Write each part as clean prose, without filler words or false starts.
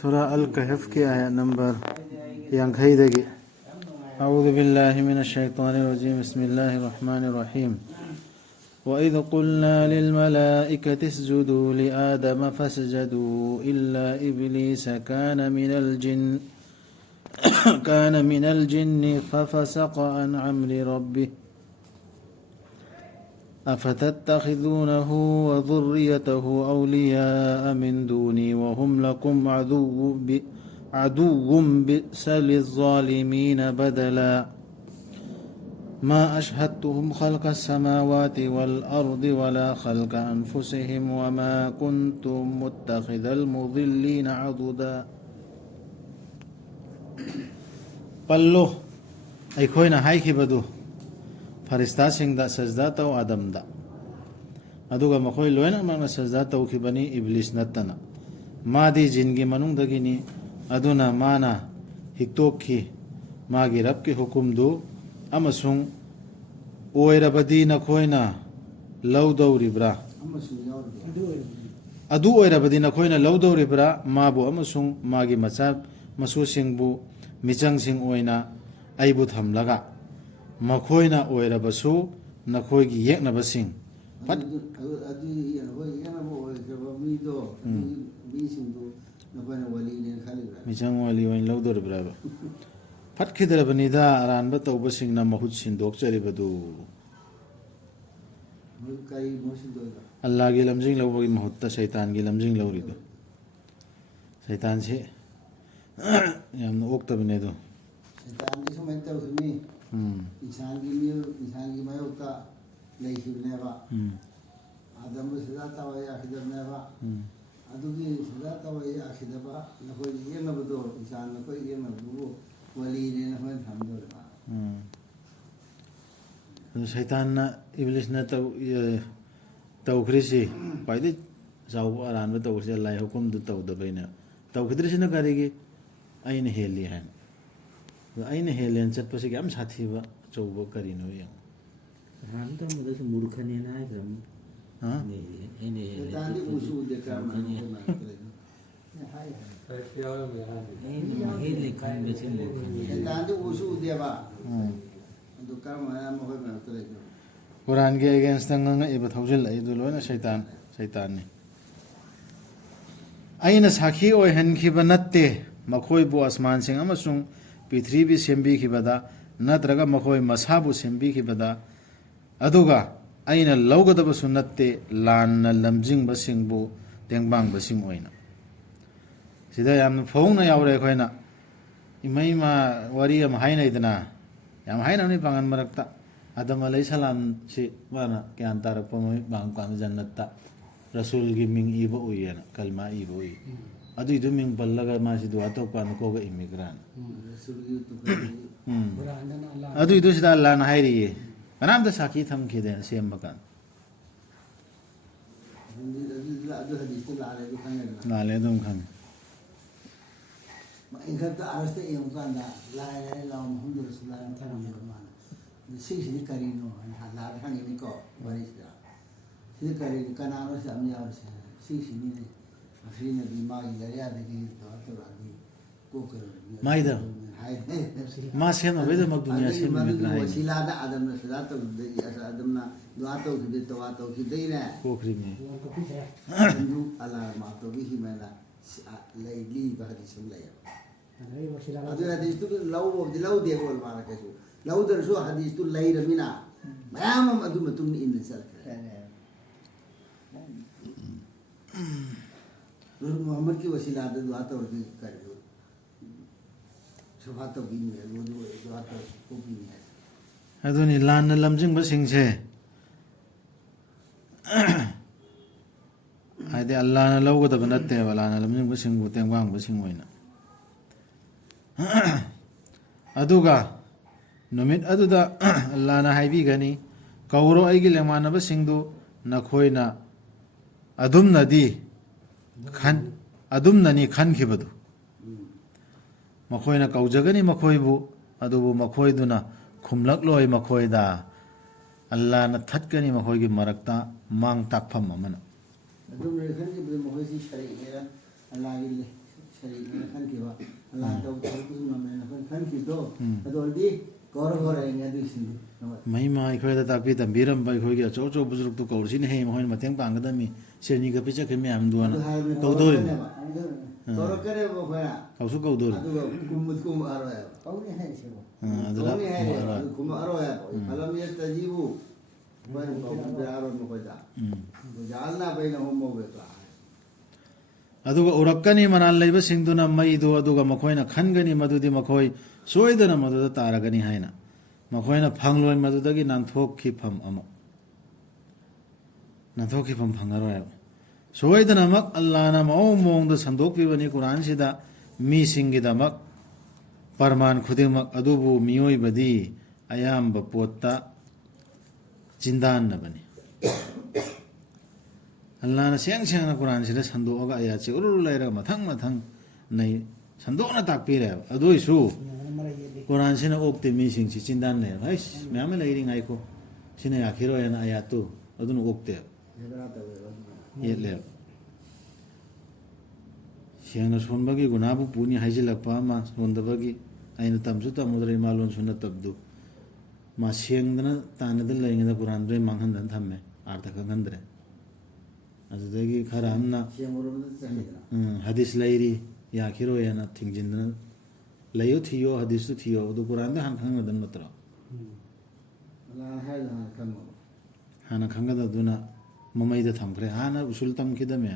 سورة الكهف کی آیت نمبر 50 أعوذ بالله من الشيطان الرجيم بسم الله الرحمن الرحيم وإذ قلنا للملائكة اسجدوا لآدم فسجدوا إلا إبليس كان من الجن ففسق عن أمر ربه أفتتخذونه وذريته أولياء من دوني وهم لكم عدو بئس للظالمين بدلا ما أشهدتهم خلق السماوات والأرض ولا خلق أنفسهم وما كنتم متخذ المضلين عضدا قالوا أي كوينا هايكي بدو فرستا سينغدا سجدا تو آدم دا أدوغا مخوي لوينا مانا سجدا تو كبني إبليس نتنا ما دي جنگي منون دغيني أدونا مانا هكتوكي ماغي رب كي حكم دو أمسون أويربدي نخوينا لو دوري برا أدو أويربدي نخوينا لو دوري برا ما بو أمسون ماغي مچاب مسو سينغبو ميچنگ سينغ أوينا أيبو ꯊꯝꯂꯒ مخوينا أويربسو نخويگي يكنبسين ميچنگ ولي وين لو دوري برا فت خدربني دا أرانبا توبسين مهود سندوك چريبدو الله کی لمزين لو بگي مهود شيطان کی لمزين لو ريدو شيطان سي يامنا اوكتبني دو شيطان دي سمين توسني إنسان کی ميوتا ليشبنيبا آدم سدا تاوي أخدبنيبا أدوكي سدا تاوي أخدبا نخوي ينبدو إنسان نخوي ينبدو وليني نخوي تحمدوربا شيطان إبليسنا توخريسي بايدي جاوب أران بتوخريسي الله حكم دو دبينا توخدريسنا كاريگي أين هيلي هن أين هيلين چتپسي كم ساتھيبا چوبا كارينو yang Ranta muda se murkhani na ikram. हाँ شيطان دي وسو دكام Hele kan besi murkhani. شيطان دي وسو ديبا دكام ما مخوي مكتري Quran के against तंगंग इब थौजिल अइदु लोना शैतान ने अइन साखी ओय हनखिब नत्ते मखोय बु आसमान सिंग अमसुंग पृथ्वी सेंबी खिबदा नत्रगा मखोय मसाबु सेंबी खिबदा अदुगा अइन लौगदब सुनत्ते लान लमजिंग बसिंगबु तेंगबांग बसिंग ओइना सिदा याम फोंगना यावरे खोयना इमैमा वरी अम हाइनाइदना याम हाइनानि बांगन मरक्ता आदम अलैहिस्सलाम से माना ज्ञान तारक पमय बांग कान जन्नत रसूल की मिंग इबो उयना कलमा इबो उय अदु इदु मिंग बल्लगा मासी दुआ तो कान को ग इमिग्रान رسول يوتو अदु इदु सिदा अल्लाह न हाइरी अनाम द साकी थम खिदे सेम बकान أدو حديث على دو خانة नाले दुम खान ما إن كنت أرست يوم كان لا إله إلا الله محمد رسول الله تمام يوم سيدي كارينو لا خانة نيكو وريسا سيدي كارينو كان أنا سامي أرس سيدي أخيرا نبي ما يجري هذا كي تواصل عليه كوكر ما يدا ما سيم أبدا ما الدنيا سيم مثل هاي وسيلة هذا آدم نسلا تو آدمنا دعاء تو كده دعاء تو كده هنا कोकरी में Hindu ala maato bihi mana laili bahari semlaya. Adu hadis tu lau dia bol mana kesu. Lau tersu hadis tu lai ramina. Mayam adu matum ni inna sal. Nur Muhammad ki wasila adu dua tau ki kar do. Subha tau bin hai wo dua tau ko bin hai. अदु नि लान लमजिंग busing से हाइदे अल्लाह न लौगदब नत्ते वाला न लमजिंग busing बु तेंगवांग busing ओइना अदुगा नुमित अदुदा अल्लाह न हाइबी गनी कौरो आइगी लेमानब सिंगदु नखोइना अदुम नदी खन अदुम ननी खन खिबदु मखोइना कौजगनी मखोइबु अदुबु मखोइदुना खुमलक लोय मखोइदा अल्लाह न थटकनी मखोइगी मरक्ता मांग ताकफम अमना Aduh mereka ni boleh mohon si syariah Allah ini syariah तो अदोदी गौर गौर आएंगे दूसरी मई मा अखोद तापी तंबीरम अखोगी अचौ अचौ बुजुर्ग तो कौरसिन हे मोहन मतंग पांगदमी सेनी का पिचा के मैम दुआना कौदोर गौर करे वो खोया कौसु कौदोर अदुगा कुम आरो है कौनी है से अदला कुम आरो है अलम ये तजीबु पर आरो में खोजा जालना बैन होमो बेका अदुगा उरक्कनी मनाल लेबा सिंगदुना मईदो अदुगा मखोइना खनगनी मदुदि मखोइ सोइदना मदुदा तारगनी हाइना मखोइना फंगलोइ मदुदगी नांथोखि फम अमो नांथोखि फम फंगरोय सोइदना मक अल्लाहना मओ मोंगद संदोकपिबनी कुरान सिदा मी सिंगिदमक परमान खुदिमक अदुबु मियोइबदी अयाम्ब पोत्ता चिंदान नबनी अल्लाह सेंग सेंग कुरान से संदोगा आया से उरुल लेर मथंग मथंग नहीं संदोना ताकपीरे अदुइसु कुरान से ओक्ते मी सिंग छि चिंदान ने भाई मैम लेरिंग आइको सिने आखिरो एन आया तो अदुन ओक्ते ये ले सेंग सोनबगी गुनाबु पुनी हाइजिलपा मा सोनदबगी आइन तमसु तमुद्रे मालोन सुन तब्दु मा सेंगदना तानद लेंगदा कुरान रे मांगहन थम्मे अर्थ खंगंद्रे अदुदगी खरा हमना हदीस लैरी याखिरो याना थिंजिंदना लयो थियो हदीस तो थियो अदु कुरान दे हान खंगदन नत्र अल्लाह है ना खंगो हाना खंगदा दुना ममई द थमखरे हाना उसूल तम खिदमे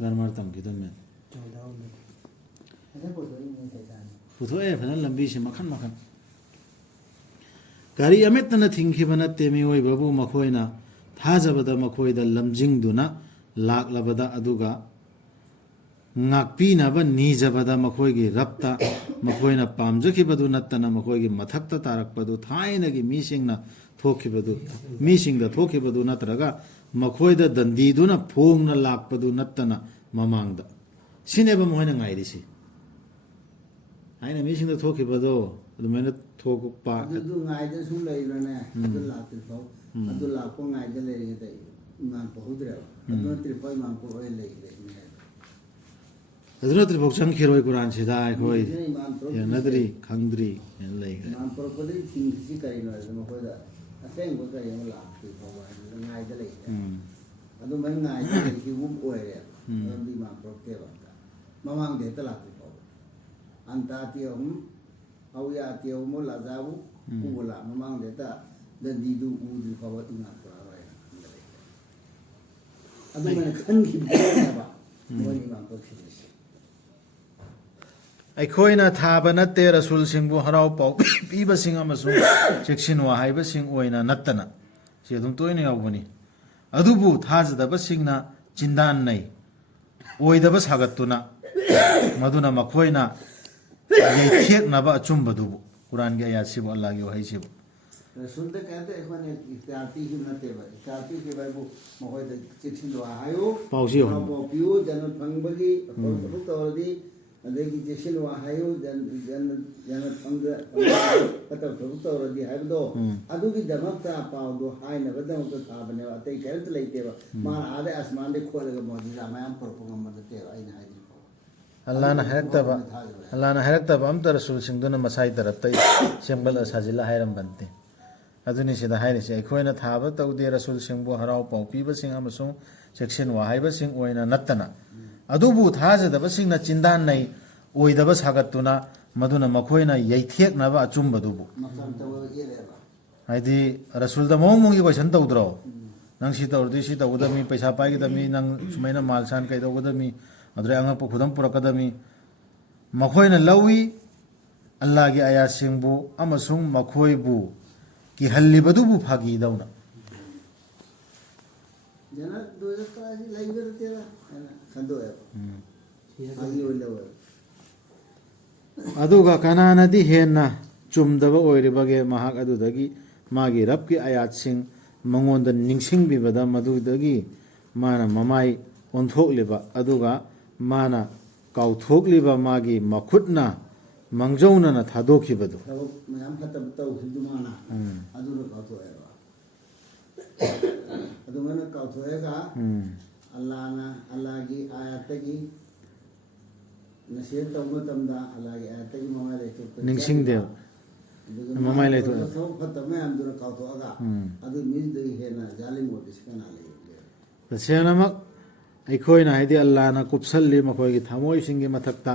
गरमर तम खिदमे ऐसे बोलो नहीं कहता पुथोए फनन लंबी से मखन मखन गारी अमेतना थिंखिबना तेमी ओइ बाबू मखोइना थाजबदा मखोइदा लमजिंगदुना लाकलबदा अदुगा ngakpinaba nijabada makhoi rapta makhoi pamjakibadu nattana makhoi mathakta tarakpadu thainagi misingna thokibadu misingda thokibadu natraga makhoi da dandiduna phongna lakpadu nattana mamangda sineba moina ngairisi aina misingda thokibadu adumena thokpa adu ngaida su leirane adu lakti pho adu lakpo ngaida leirige dai man pohudre adu tripoi man ko oi leire अदुना त्रिभुक चंखिरोय Quran सिदा अखोय नदरी खंगद्री लई मान property थिंगसी करिनो मखोदा असेंग को करियो लाक्ति पवा ngaई the लई अदु मन ngaई the लई वुम ओइरे अदु मान प्रॉपर्टी बता ममांग दे त लाक्ति पवा अंता तियम औया तियम मो लाजाबु कुबला ममांग दे त ददीदु उदि पवा तुना पराय अदु मन खंगी बा मोनी मान प्रॉपर्टी अखोइना थाबा नत्ते रसूल सिंहबु हराव पाउ पीबसिंग अमसुंग चेक्सिनवा हाइबसिंग ओइना नत्तना से अदुम तोइना यावबनी अदुबु थाजदबसिंगना चिंदान नै ओइदब सागत्तुना मदुना मखोइना यैथेकनबा अचुंबदुबु कुरान के आयात सिबु अल्लाह के वही सिबु रसूल दे कहते हैं कोने इख्तियारती ही नते बा इख्तियारती के बारे मखोइ द चेक्सिनवा हायो पाउसी हो पियो जन फंगबगी अखोइ तौरदी अदेगी जेसिन वाहायो जन फंग पता तौरदी हाइबदो अदुगी दमकता पाउदो हाइना बदम तो थाबने अतै कैरत लैतेबा मान आदे आसमान दे खोलगा मौजूदा मयाम परपोगम मदते आइना हाइदि अल्लाह ना हैरक्तबा अमत रसूल सिंगदुना मसाई तरफ्तै सेमगल साजिला हाइरम बनते अदुनि सिदा हाइरिसे अखोइना थाबा तौदे रसूल सिंगबु हराव पाउ पीबसिंग अमसुंग सेक्शन वाहाइबसिंग ओइना नत्तना अदुबु थाजदबसिंगना चिंदान नै ओइदब सागत्तुना मदुना मखोइना यैथेकनबा अचुंबदुबु मकम तो येरेबा हाइदि रसूल द मोंगि क्वेश्चन तौद्रो नंग सि तौरदि सि तौगदमी पैसा पाइगदमी नंग सुमैना मालसान कैदौगदमी अद्रे अंगप खुदम पुरकदमी मखोइना लौई अल्लाह की आयात सिंगबु अमसुंग मखोइबु कि हल्लिबदुबु फागी दौना जना दोज क्लासी लाइबर तेरा खंदो है आगे ओलव अदुगा कनानदि हेन्ना चुमदब ओइरिबगे महाक अदुदगी मागी रबकी आयात सिंग मंगोंद निंगसिंग बिबदा मदुदगी माना ममाई ओंथोकलिबा अदुगा माना काउथोकलिबा मागी मखुटना मंगजौनना थादोखिबदु मयाम खतब तौ हिदुमाना अदुनो काउथोएबा अदुमना काउथोएगा अल्लाह की आयत की ꯅꯁꯤꯍꯠ ꯇꯧꯕ ꯃꯇꯝꯗ ꯑꯜꯂꯥꯍꯒꯤ ꯑꯥꯌꯠꯇꯒꯤ ꯃꯃꯥꯏ ꯂꯩꯊꯣꯛꯄ ꯅꯤꯡꯁꯤꯡꯗꯦꯕ ꯃꯃꯥꯏ ꯂꯩꯊꯣꯛꯑꯦꯕ ꯊꯕꯛ ꯐꯠꯇꯕ ꯃꯌꯥꯝꯗꯨꯅ ꯀꯥꯎꯊꯣꯛꯑꯒ ꯑꯗꯨ ꯃꯤꯗꯨꯗꯒꯤ ꯍꯦꯟꯅ ꯖꯥꯂꯤꯝ ꯑꯣꯏꯕꯁꯤ ꯀꯅꯥ ꯂꯩꯒꯦ ꯇꯁꯦꯡꯅꯃꯛ ꯑꯩꯈꯣꯏꯅ ꯍꯥꯏꯗꯤ ꯑꯜꯂꯥꯍꯅ ꯀꯨꯞꯁꯜꯂꯤ ꯃꯈꯣꯏꯒꯤ ꯊꯃꯣꯏꯁꯤꯡꯒꯤ ꯃꯊꯛꯇ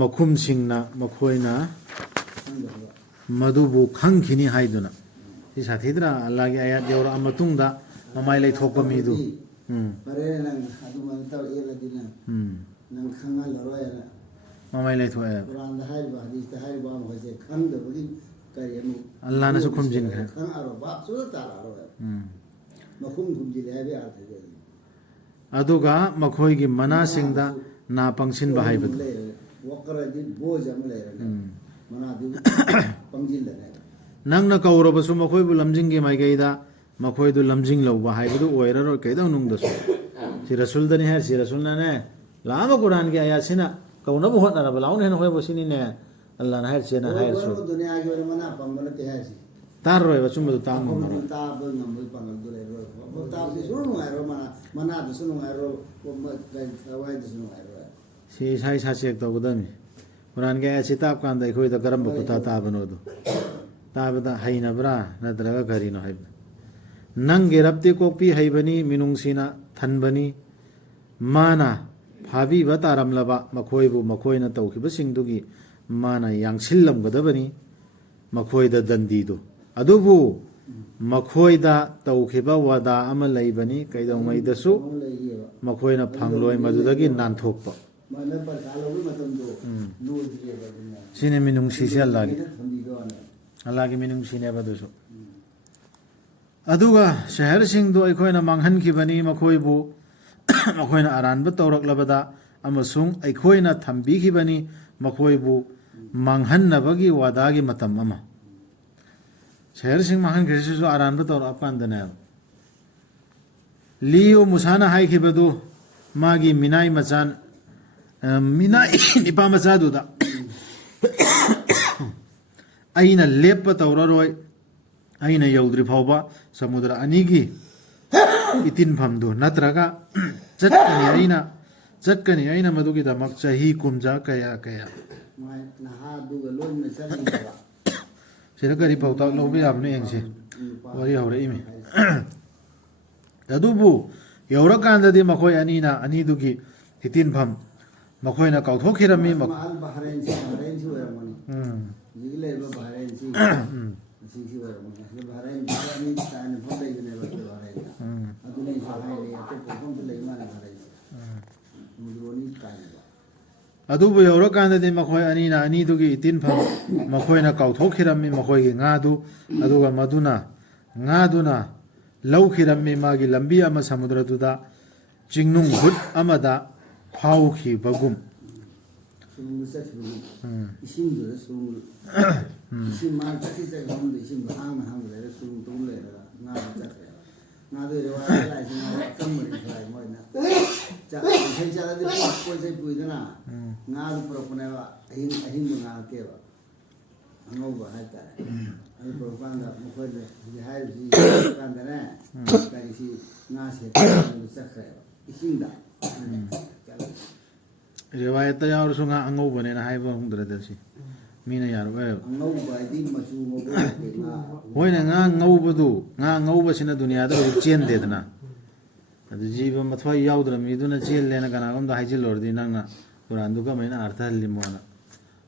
ꯃꯈꯨꯝꯁꯤꯡꯅ ꯃꯈꯣꯏꯅ ꯈꯪꯗꯕ ꯃꯗꯨꯕꯨ ꯈꯪꯈꯤꯅꯤ ꯍꯥꯏꯗꯨꯅ ꯁꯤ ꯁꯥꯊꯤꯗ꯭ꯔꯥ ꯑꯜꯂꯥꯍꯒꯤ ꯑꯥꯌꯥꯠ ꯌꯧꯔꯛꯑ ꯃꯇꯨꯡꯗ ꯃꯃꯥꯏ ꯂꯩꯊꯣꯛꯄ ꯃꯤꯗꯨ ꯐꯔꯦ ꯅꯪ ꯑꯗꯨꯃꯥꯏꯅ ꯇꯧꯔꯛꯑꯦꯂꯗꯤ ꯅꯪ ꯈꯪꯍꯜꯂꯔꯣꯏꯅ ꯃꯃꯥꯏ ꯂꯩꯊꯣꯛꯑꯦꯕ ꯀꯨꯔꯥꯟꯗ ꯍꯥꯏꯔꯤꯕ ꯍꯗꯤꯁꯇ ꯍꯥꯏꯔꯤꯕ ꯃꯈꯣꯏꯁꯦ ꯈꯪꯗꯕꯒꯤ ꯀꯔꯤ ꯑꯃꯨꯛ ꯑꯜꯂꯥꯍꯅꯁꯨ ꯈꯨꯝꯖꯤꯟꯈ꯭ꯔꯦ ꯈꯪꯉꯛꯑꯔꯣꯏ ꯚꯥꯞ ꯁꯨꯡꯇꯥ ꯇꯥꯔꯛꯑꯔꯣꯏ ꯃꯈꯨꯝ ꯈꯨꯝꯖꯤꯜꯂꯦ ꯍꯥꯏꯕ ꯑꯥꯔꯊꯁꯦ ꯑꯗꯨꯒ ꯃꯈꯣꯏꯒꯤ ꯃꯅꯥꯁꯤꯡꯗ ꯅꯥ ꯄꯪꯁꯤꯟꯕ ꯍꯥꯏꯕꯗꯨ ꯋꯥꯀꯔꯗꯤ ꯕꯣꯖ ꯑꯃ ꯂꯩꯔꯅꯤ ꯃꯅꯥꯗꯨ ꯄꯪꯁꯤꯜꯂꯅꯤ ꯅꯪꯅ ꯀꯧꯔꯕꯁꯨ ꯃꯈꯣꯏꯕꯨ ꯂꯝꯖꯤꯡꯒꯤ ꯃꯥꯏꯀꯩꯗ ꯃꯈꯣꯏꯗꯨ ꯂꯝꯖꯤꯡ ꯂꯧꯕ ꯍꯥꯏꯕꯗꯨ ꯑꯣꯏꯔꯔꯣꯏ ꯀꯩꯗꯧꯅꯨꯡꯗꯁꯨ ꯁꯤ ꯔꯁꯨꯜꯗꯅꯤ ꯍꯥꯏ ꯁꯤ ꯔꯁꯨꯜꯅꯅꯦ ꯂꯥꯛꯑꯕ ꯀꯨꯔꯥꯟꯒꯤ ꯑꯌꯥꯠꯁꯤꯅ ꯀꯧꯅꯕ ꯍꯣꯠꯅꯔꯕ ꯂꯥꯛꯎꯅ ꯍꯦꯟꯅ ꯍꯣꯏꯕ ꯁꯤꯅꯤꯅꯦ ꯑꯜꯂꯥꯍꯅ ꯍꯥꯏꯔꯤꯁꯦꯅ ꯍꯥꯏꯔꯁꯨ ꯗꯨꯅꯤꯌꯥꯒꯤ ꯑꯣꯏꯅ ꯃꯅꯥ ꯄꯪꯕ ꯅꯠꯇꯦ ꯍꯥꯏꯔꯤꯁꯤ ꯇꯥꯔꯔꯣꯏꯕ ꯆꯨꯝꯕꯗꯨ ꯇꯥꯕ ꯉꯝꯃꯔꯣꯏ ꯇꯥꯕ ꯉꯝꯕꯒꯤ ꯄꯥꯡꯒꯜꯗꯨ ꯂꯩꯔꯣꯏ ꯇꯥꯕꯗꯤ ꯁꯨꯡ ꯅꯨꯡꯉꯥꯏꯔꯣꯏ ꯃꯅꯥꯗꯨꯁꯨ ꯅꯨꯡꯉꯥꯏꯔꯣꯏ ꯊꯋꯥꯏꯗꯨꯁꯨ ꯅꯨꯡꯉꯥꯏꯔꯣꯏ ꯁꯤ ꯏꯁꯥ ꯏꯁꯥ ꯆꯦꯛ ꯇꯧꯒꯗꯕꯅꯤ ꯀꯨꯔꯥꯟꯒꯤ ꯑꯌꯥꯠꯁꯤ ꯇꯥꯕ ꯀꯥꯟꯗ ꯑꯩꯈꯣꯏꯗ ꯀꯔꯝꯕ ꯈꯨꯠꯇꯥ ꯇꯥꯕꯅꯣꯗꯣ ꯇꯥꯕꯗ ꯍꯩꯅꯕ꯭ꯔꯥ ꯅꯠꯇ꯭ꯔꯒ ꯀꯔꯤꯅꯣ ꯍꯥꯏꯕꯗ ꯅꯪꯒꯤ ꯔꯕꯇꯤ ꯀꯣꯛꯄꯤ ꯍꯩꯕꯅꯤ ꯃꯤꯅꯨꯡꯁꯤꯅ ꯊꯟꯕꯅꯤ ꯃꯥꯅ ꯐꯥꯕꯤꯕ ꯇꯥꯔꯝꯂꯕ ꯃꯈꯣꯏꯕꯨ ꯃꯈꯣꯏꯅ ꯇꯧꯈꯤꯕꯁꯤꯡꯗꯨꯒꯤ ꯃꯥꯅ ꯌꯥꯡꯁꯤꯜꯂꯝꯒꯗꯕꯅꯤ ꯃꯈꯣꯏꯗ ꯗꯟꯗꯤꯗꯨ ꯑꯗꯨꯕꯨ ꯃꯈꯣꯏꯗ ꯇꯧꯈꯤꯕ ꯋꯥꯗꯥ ꯑꯃ ꯂꯩꯕꯅꯤ ꯀꯩꯗꯧꯉꯩꯗꯁꯨ ꯃꯈꯣꯏꯅ ꯐꯪꯂꯣꯏ ꯃꯗꯨꯗꯒꯤ ꯅꯥꯟꯊꯣꯛꯄ ꯁꯤꯅꯤ ꯃꯤꯅꯨꯡꯁꯤꯁꯤ ꯑꯜꯂꯥꯍꯒꯤ ꯃꯤꯅꯨꯡꯁꯤꯅꯦꯕ ꯑꯗꯨꯁꯨ ꯑꯗꯨꯒ ꯁꯍꯔꯁꯤꯡꯗꯨ ꯑꯩꯈꯣꯏꯅ ꯃꯥꯡꯍꯟꯈꯤꯕꯅꯤ ꯃꯈꯣꯏꯕꯨ ꯃꯈꯣꯏꯅ ꯑꯔꯥꯟꯕ ꯇꯧꯔꯛꯂꯕꯗ ꯑꯃꯁꯨꯡ ꯑꯩꯈꯣꯏꯅ ꯊꯝꯕꯤꯈꯤꯕꯅꯤ ꯃꯈꯣꯏꯕꯨ ꯃꯥꯡꯍꯟꯅꯕꯒꯤ ꯋꯥꯗꯥꯒꯤ ꯃꯇꯝ ꯑꯃ ꯁꯍꯔꯁꯤꯡ ꯃꯥꯡꯍꯟꯈ꯭ꯔꯤꯁꯤꯁꯨ ꯑꯔꯥꯟꯕ ꯇꯧꯔꯛꯑ ꯀꯥꯟꯗꯅꯦꯕ ꯂꯤꯌꯣ ꯃꯨꯁꯥꯅ ꯍꯥꯏꯈꯤꯕꯗꯨ ꯃꯥꯒꯤ ꯃꯤꯅꯥꯏ ꯃꯆꯥ ꯃꯤꯅꯥꯏ ꯅꯤꯄꯥ ꯃꯆꯥꯗꯨꯗ ꯑꯩꯅ ꯂꯦꯞꯄ ꯇꯧꯔꯔꯣꯏ ꯑꯩꯅ ꯌꯧꯗ꯭ꯔꯤ ꯐꯥꯎꯕ ꯁꯃꯨꯗ꯭ꯔ ꯑꯅꯤꯒꯤ ꯏꯇꯤꯟꯐꯝꯗꯨ ꯅꯠꯇ꯭ꯔꯒ ꯆꯠꯀꯅꯤ ꯑꯩꯅ ꯃꯗꯨꯒꯤꯗꯃꯛ ꯆꯍꯤ ꯀꯨꯝꯖꯥ ꯀꯌꯥ ꯅꯍꯥꯗꯨꯒ ꯂꯣꯏꯅ ꯆꯠꯂꯤꯕ ꯁꯤꯗ ꯀꯔꯤ ꯄꯥꯎꯇꯥꯛ ꯂꯧꯕ ꯌꯥꯕꯅꯣ ꯌꯦꯡꯁꯤ ꯋꯥꯔꯤ ꯍꯧꯔꯛꯏꯃꯤ ꯑꯗꯨꯕꯨ ꯌꯧꯔꯀꯥꯟꯗꯗꯤ ꯃꯈꯣꯏ ꯑꯅꯤꯗꯨꯒꯤ ꯏꯇꯤꯟꯐꯝ ꯃꯈꯣꯏꯅ ꯀꯥꯎꯊꯣꯛꯈꯤꯔꯝꯃꯤ ꯕꯍꯔꯦꯟꯁꯤ ꯑꯣꯏꯔꯝꯒꯅꯤ ꯍꯧꯖꯤꯛ ꯂꯩꯔꯤꯕ ꯕꯍꯔꯦꯟꯁꯤ ꯑꯁꯤꯁꯤ ꯑꯣꯏꯔꯝꯒꯅꯤ ꯁꯤ ꯕꯍꯔꯦꯟꯁꯤ ꯑꯅꯤ ꯇꯥꯏꯅ ꯐꯝ ꯂꯩꯕꯅꯦꯕ ꯕꯍꯔꯦꯟꯗ ꯑꯗꯨꯅꯤ ꯍꯥꯏꯔꯦ ꯑꯇꯣꯞꯄ ꯃꯐꯝꯗ ꯂꯩ ꯃꯥꯜꯂꯦ ꯕꯍꯔꯦꯟꯁꯤ ꯃꯗꯨꯅꯤ ꯇꯥꯏꯅꯕ ꯑꯗꯨꯕꯨ ꯌꯧꯔꯀꯥꯟꯗꯗꯤ ꯃꯈꯣꯏ ꯑꯅꯤꯗꯨꯒꯤ ꯏꯇꯤꯟꯐꯝ ꯃꯈꯣꯏꯅ ꯀꯥꯎꯊꯣꯛꯈꯤꯔꯝꯃꯤ ꯃꯈꯣꯏꯒꯤ ꯉꯥꯗꯨ ꯑꯗꯨꯒ ꯉꯥꯗꯨꯅ ꯂꯧꯈꯤꯔꯝꯃꯤ ꯃꯥꯒꯤ ꯂꯝꯕꯤ ꯑꯃ ꯁꯃꯨꯗ꯭ꯔꯗꯨꯗ ꯆꯤꯡꯅꯨꯡ ꯍꯨꯠ ꯑꯃꯗ ꯐꯥꯎꯈꯤꯕꯒꯨꯝ 이심도 수 이심 말 딱히 제가 하면 이심 항상 그래 수 동네라 나도 작게 나도 이래 와 라이스 나 깜물이 좋아해 뭐냐 자 괜찮아도 보이세 보이더나 나도 프로포네와 힘 나게 봐 안오고 할때 아니 프로포네가 뭐거든 이제 하이지 간다네 가리시 나시 작게 이심다 रिवायत यावरसु nga angobane na haiba hungdradasi mina yarwe angauba di machu ngobo hoina nga ngauba sina dunia da chen de dana adu jiba mathwa yaudra mi duna chel lena kana gam da haijil lordi nangna quran du ka maina artha limona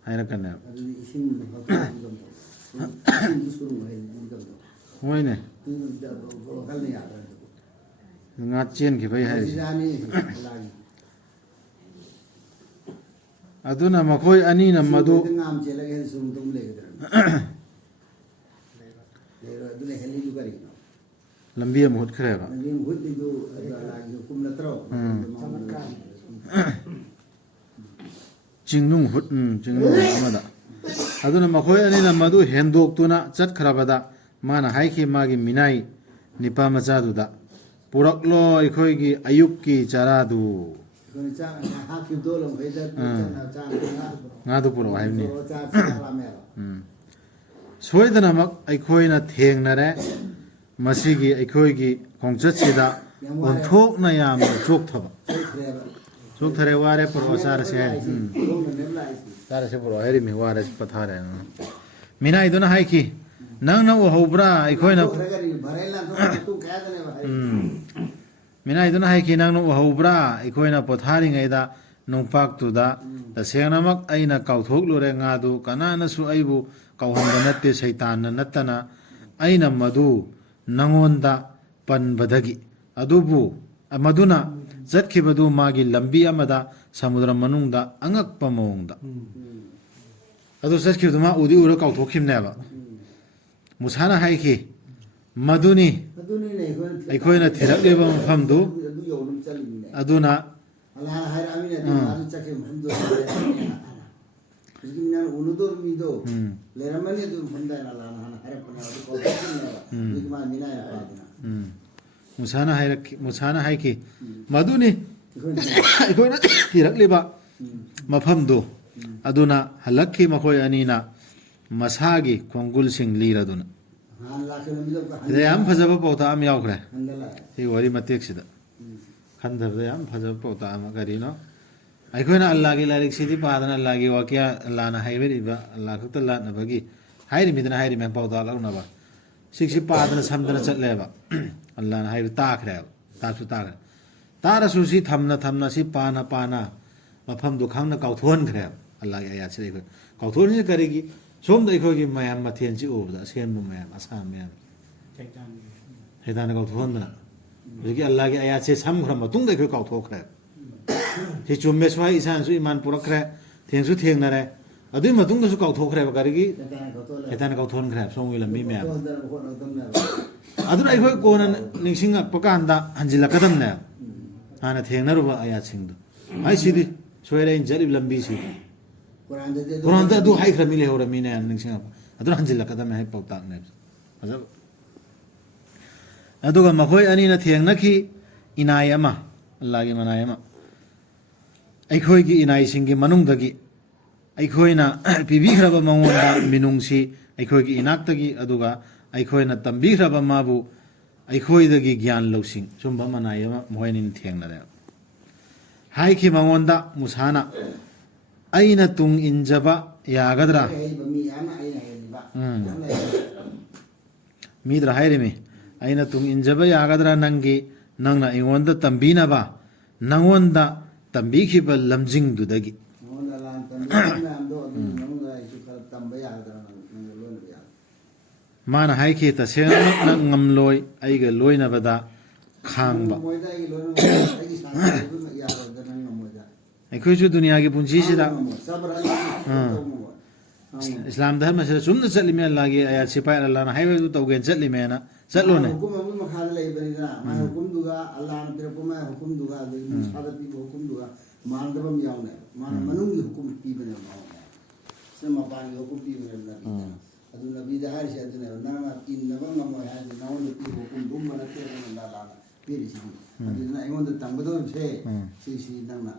haira kana isim hoine nga chen ki bai hai aduna makoi ani na madu ngam chela ge sum tum le ge aduna heli du kari lambi am hut khreba lambi hut di du ala ge kum na tro jingnung hut jingnung amada aduna makoi ani na madu hendok tuna chat khrabada mana haiki magi minai nipa macha du da puraklo ikhoi gi ayuk ki chara du nga du puro haibni soidanamak aikhoina thengnare masigi aikhoigi khongchat sida onthok na yam chok thaba ꯁꯨꯛ ꯊꯔꯦ ꯋꯥꯔꯦ ꯄꯨꯔꯛꯑꯣ ꯆꯥꯔꯁꯦ ꯍꯥꯏꯔꯤ ꯁꯣꯝꯗꯅꯦꯕ ꯂꯥꯛꯏꯁꯤ ꯆꯥꯔꯁꯦ ꯄꯨꯔꯛꯑꯣ ꯍꯥꯏꯔꯤꯃꯤ ꯋꯥꯔꯦ ꯄꯊꯥꯔꯦ ꯃꯤꯅꯥꯏꯗꯨꯅ ꯍꯥꯏꯈꯤ ꯅꯪꯅ ꯎꯍꯧꯕ꯭ꯔꯥ ꯑꯩꯈꯣꯏꯅ ꯚꯔꯦꯟ ꯂꯥꯟꯊꯣꯛꯄ ꯃꯇꯨꯡ ꯀꯌꯥꯗꯅꯦꯕ ꯍꯥꯏꯔꯤꯁꯤ ꯃꯤꯅꯥꯏꯗꯨꯅ ꯍꯥꯏꯈꯤ ꯅꯪꯅ ꯎꯍꯧꯕ꯭ꯔꯥ ꯑꯩꯈꯣꯏꯅ ꯄꯣꯊꯥꯔꯤꯉꯩꯗ ꯅꯣꯡꯄꯥꯛꯇꯨꯗ ꯇꯁꯦꯡꯅꯃꯛ ꯑꯩꯅ ꯀꯥꯎꯊꯣꯛꯂꯨꯔꯦ ꯉꯥꯗꯨ ꯀꯅꯥꯅꯁꯨ ꯑꯩꯕు ꯀꯥꯎꯍꯟꯕ ꯅꯠꯇꯦ ꯁꯩꯇꯥꯟꯅ ꯅꯠꯇꯅ ꯑꯩꯅ ꯃꯗꯨ ꯅꯪꯉꯣꯟꯗ ꯄꯟꯕꯗꯒꯤ ꯑꯗꯨꯕꯨ ꯃꯗꯨꯅ ꯆꯠꯈꯤꯕꯗꯨ ꯃꯥꯒꯤ ꯂꯝꯕꯤ ꯑꯃꯗ ꯁꯃꯨꯗ꯭ꯔ ꯃꯅꯨꯡꯗ ꯑꯉꯛꯄ ꯃꯑꯣꯡꯗ ꯑꯗꯨ ꯆꯠꯈꯤꯕꯗꯨ ꯃꯥ ꯎꯗꯤ ꯎꯔ ꯀꯥꯎꯊꯣꯛꯈꯤꯕꯅꯦꯕ ꯃꯨꯁꯥꯅ ꯍꯥꯏꯈꯤ ꯃꯗꯨꯅꯤ ꯑꯗꯨꯅꯤꯅꯦ ꯑꯩꯈꯣꯏꯅ ꯊꯤꯔꯛꯂꯤꯕ ꯃꯐꯝꯗꯨ ꯑꯗꯨ ꯌꯧꯅꯕ ꯆꯠꯂꯤꯅꯤꯅꯦ ꯑꯗꯨꯅ ꯑꯜꯂꯥꯍꯅ ꯍꯥꯏꯔꯛꯑꯃꯤꯅ ꯑꯗꯨ ꯉꯥꯗꯨ ꯆꯠꯈꯤꯕ ꯃꯐꯝꯗꯣ ꯍꯧꯖꯤꯛꯀꯤ ꯃꯤꯅ ꯎꯅꯗꯧꯔꯤꯕ ꯃꯤꯗꯣ ꯂꯩꯔꯝꯃꯅꯤ ꯑꯗꯨ ꯃꯐꯝꯗ ꯑꯜꯂꯥꯍꯅ ꯍꯥꯟꯅ ꯍꯥꯏꯔꯛꯄꯅꯦꯕ ꯑꯗꯨ ꯀꯥꯎꯊꯣꯛꯈꯤꯕꯅꯦꯕ ꯍꯧꯖꯤꯛꯀꯤ ꯃꯥ ꯃꯤꯅꯥꯏ ꯅꯨꯄꯥꯗꯨꯅ ꯃꯨꯁꯥꯅ ꯍꯥꯏꯈꯤ ꯃꯗꯨꯅꯤ ꯑꯩꯈꯣꯏꯅ ꯊꯤꯔꯛꯂꯤꯕ ꯃꯐꯝꯗꯨ ꯑꯗꯨꯅ ꯍꯜꯂꯛꯈꯤ ꯃꯈꯣꯏ ꯑꯅꯤꯅ ꯃꯁꯥꯒꯤ ꯈꯣꯡꯒꯨꯜꯁꯤꯡ ꯂꯤꯔꯗꯨꯅ ꯍꯥꯟꯅ ꯂꯥꯛꯈꯤꯕ ꯃꯤꯗꯣ ꯁꯤꯗ ꯌꯥꯝ ꯐꯖꯕ ꯄꯥꯎꯇꯥꯛ ꯑꯃ ꯌꯥꯎꯈ꯭ꯔꯦ ꯍꯟꯗꯂꯛꯑꯦ ꯁꯤ ꯋꯥꯔꯤ ꯃꯇꯦꯛꯁꯤꯗ ꯈꯟꯊꯕꯗ ꯌꯥꯝ ꯐꯖꯕ ꯄꯥꯎꯇꯥꯛ ꯑꯃ ꯀꯔꯤꯅꯣ ꯑꯩꯈꯣꯏꯅ ꯑꯜꯂꯥꯍꯒꯤ ꯂꯥꯏꯔꯤꯛꯁꯤꯗꯤ ꯄꯥꯗꯅ ꯑꯜꯂꯥꯍꯒꯤ ꯋꯥꯀꯤꯌꯥ ꯑꯜꯂꯥꯍꯅ ꯍꯥꯏꯕꯤꯔꯤꯕ ꯑꯜꯂꯥꯍ ꯈꯛꯇ ꯂꯥꯠꯅꯕꯒꯤ ꯍꯥꯏꯔꯤꯃꯤꯗꯅ ꯍꯥꯏꯔꯤꯃꯦ ꯄꯥꯎꯇꯥꯛ ꯂꯧꯅꯕ ꯁꯤꯁꯤ ꯄꯥꯗꯅ ꯁꯝꯗꯅ ꯆꯠꯂꯦꯕ ꯑꯜꯂꯥꯍꯅ ꯍꯥꯏꯕ ꯇꯥꯈ꯭ꯔꯦꯕ ꯇꯥꯁꯨ ꯇꯥꯈ꯭ꯔꯦ ꯇꯥꯔꯁꯨ ꯁꯤ ꯊꯝꯅ ꯊꯝꯅ ꯁꯤ ꯄꯥꯅ ꯄꯥꯅ ꯃꯐꯝꯗꯨ ꯈꯪꯅ ꯀꯥꯎꯊꯣꯛꯍꯟꯈ꯭ꯔꯦꯕ ꯑꯜꯂꯥꯍꯒꯤ ꯑꯌꯥꯠꯁꯤꯗ ꯑꯩꯈꯣꯏ ꯀꯥꯎꯊꯣꯛꯍꯟꯁꯤ ꯀꯔꯤꯒꯤ ꯁꯣꯝꯗ ꯑꯩꯈꯣꯏꯒꯤ ꯃꯌꯥꯝ ꯃꯊꯦꯜꯁꯤ ꯎꯕꯗ ꯑꯁꯦꯡꯕ ꯃꯌꯥꯝ ꯑꯁꯥ ꯃꯌꯥꯝ ꯁꯩꯇꯥꯟꯅ ꯀꯥꯎꯊꯣꯛꯍꯟꯗꯅ ꯍꯧꯖꯤꯛꯀꯤ ꯑꯜꯂꯥꯍꯒꯤ ꯑꯌꯥꯠꯁꯦ ꯁꯝꯈ꯭ꯔ ꯃꯇꯨꯡꯗ ꯑꯩꯈꯣꯏ ꯀꯥꯎꯊꯣꯛꯈ꯭ꯔꯦ ꯁꯤ ꯆꯨꯝꯃꯦ ꯁ꯭ꯋꯥꯏ ꯏꯁꯥꯅꯁꯨ ꯏꯃꯥꯟ ꯄꯨꯔꯛꯈ꯭ꯔꯦ ꯊꯦꯡꯁꯨ ꯊꯦꯡꯅꯔꯦ ꯑꯗꯨꯒꯤ ꯃꯇꯨꯡꯗꯁꯨ ꯀꯥꯎꯊꯣꯛꯈ꯭ꯔꯦꯕ ꯀꯔꯤꯒꯤ ꯁꯩꯇꯥꯟꯅ ꯀꯥꯎꯊꯣꯛꯍꯟꯈ꯭ꯔꯦꯕ ꯁꯣꯝꯒꯤ ꯂꯝꯕꯤ ꯃꯌꯥꯝ ꯑꯗꯨꯅ ꯑꯩꯈꯣꯏ ꯀꯣꯟꯅ ꯅꯤꯡꯁꯤꯡꯉꯛꯄ ꯀꯥꯟꯗ ꯍꯟꯖꯤꯜꯂꯛꯀꯗꯕꯅꯦꯕ ꯍꯥꯟꯅ ꯊꯦꯡꯅꯔꯨꯕ ꯑꯌꯥꯠꯁꯤꯡꯗꯣ ꯁꯤꯗꯤ ꯁꯣꯏꯔꯦ ꯑꯩꯅ ꯆꯠꯂꯤꯕ ꯂꯝꯕꯤꯁꯤ ꯀꯨꯔꯥꯟꯗ ꯑꯗꯨ ꯍꯥꯏꯈ꯭ꯔꯃꯤ ꯂꯩꯍꯧꯔꯃꯤꯅꯦ ꯅꯤꯡꯁꯤꯡꯉꯛꯄ ꯑꯗꯨꯅ ꯍꯟꯖꯤꯜꯂꯛꯀꯗꯕꯅꯦ ꯍꯥꯏ ꯄꯥꯎꯇꯥꯛꯅꯦꯕ ꯐꯖꯕ ꯑꯗꯨꯒ ꯃꯈꯣꯏ ꯑꯅꯤꯅ ꯊꯦꯡꯅꯈꯤ ꯏꯅꯥꯏ ꯑꯃ ꯑꯜꯂꯥꯍꯒꯤ ꯃꯅꯥꯏ ꯑꯃ ꯑꯩꯈꯣꯏꯒꯤ ꯏꯅꯥꯏꯁꯤꯡꯒꯤ ꯃꯅꯨꯡꯗꯒꯤ ꯑꯩꯈꯣꯏꯅ ꯄꯤꯕꯤꯈ꯭ꯔꯕ ꯃꯉꯣꯟꯗ ꯃꯤꯅꯨꯡꯁꯤ ꯑꯩꯈꯣꯏꯒꯤ ꯏꯅꯥꯛꯇꯒꯤ ꯑꯗꯨꯒ ꯑꯩꯈꯣꯏꯅ ꯇꯝꯕꯤꯈ꯭ꯔꯕ ꯃꯥꯕꯨ ꯑꯩꯈꯣꯏꯗꯒꯤ ꯒ꯭ꯌꯥꯟ ꯂꯧꯁꯤꯡ ꯁꯨꯝꯕ ꯃꯅꯥꯏ ꯑꯃ ꯃꯈꯣꯏ ꯑꯅꯤꯅ ꯊꯦꯡꯅꯔꯦꯕ ꯍꯥꯏꯈꯤ ꯃꯉꯣꯟꯗ ꯃꯨꯁꯥꯅ ꯑꯩꯅ ꯇꯨꯡ ꯏꯟꯖꯕ ꯌꯥꯒꯗ꯭ꯔꯥ ꯃꯤꯗ꯭ꯔꯥ ꯍꯥꯏꯔꯤꯃꯤ ꯑꯩꯅ ꯇꯨꯡ ꯏꯟꯖꯕ ꯌꯥꯒꯗ꯭ꯔꯥ ꯅꯪꯅ ꯑꯩꯉꯣꯟꯗ ꯇꯝꯕꯤꯅꯕ ꯅꯪꯉꯣꯟꯗ ꯇꯝꯕꯤꯈꯤꯕ ꯂꯝꯖꯤꯡꯗꯨꯗꯒꯤ ꯃꯥꯅ ꯍꯥꯏꯈꯤ ꯇꯁꯦꯡꯅꯃꯛꯅ ꯉꯝꯂꯣꯏ ꯑꯩꯒ ꯂꯣꯏꯅꯕꯗ ꯈꯥꯡꯕ ꯑꯩꯈꯣꯏꯁꯨ ꯗꯨꯅꯤꯌꯥꯒꯤ ꯄꯨꯟꯁꯤꯁꯤꯗ ꯏꯁꯂꯥꯝ ꯙꯔꯃꯁꯤꯗ ꯆꯨꯝꯅ ꯆꯠꯂꯤꯃꯦ ꯑꯜꯂꯥꯍꯒꯤ ꯑꯌꯥꯠ ꯁꯤꯄꯥꯏ ꯑꯜꯂꯥꯍꯅ ꯍꯥꯏꯕꯗꯨ ꯇꯧꯒꯦꯅ ꯆꯠꯂꯤꯃꯦꯅ ꯆꯠꯂꯣꯅꯦ hukum amu makhala leibani na ma hukum duga Allah na pira ma hukum duga adu musada pi hukum duga mandaba mi yaune mana manungi hukum pi bane ma sama pani hukum pi bane na adu nabi da hari adu na nama in nama ma ha na nawo pi hukum dum mana te na la pi ri si adu na ingon da tambado se si na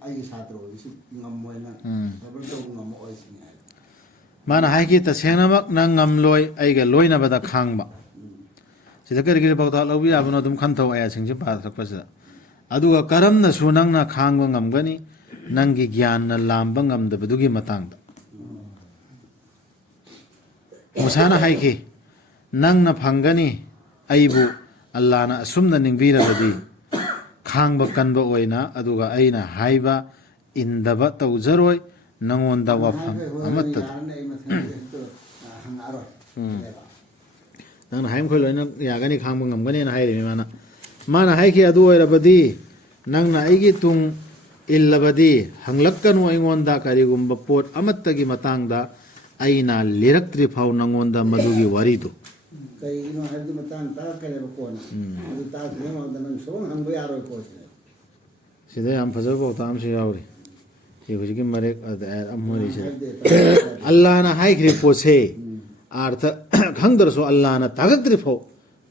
ai satro si ngamoy na sabar to ngamoy si mana haiki tashenamak nang ngamloi aiga loinabada khangba sida kari pauta lawbi abano dum khantau aya singje pathrakpasida aduga karamna su nangna khangba ngamgani nangi gyan na lamba ngamdabadugi matangda musana haiki nangna phangani aibu Allah na asumna ningbirabadi khangba kanba oina aduga aina haiba indaba tawjaroi nangonda wafam amatta nangna haim khoi loina yagani khangba ngamgani na hairi mana haiki adu oirabadi nangna aigi tung illabadi hanglakkanu aingonda karigumba pot amattagi matangda aina liraktri phau nangonda madugi waridu kai ino hadu matang ta kare ko na adu ta ne ma da nang song hangbo yaro ko sida yam fajaba pauta am se yauri si hujigi marek amhori se Allah na haikri pose artha khangdar so Allah na tagaktri phau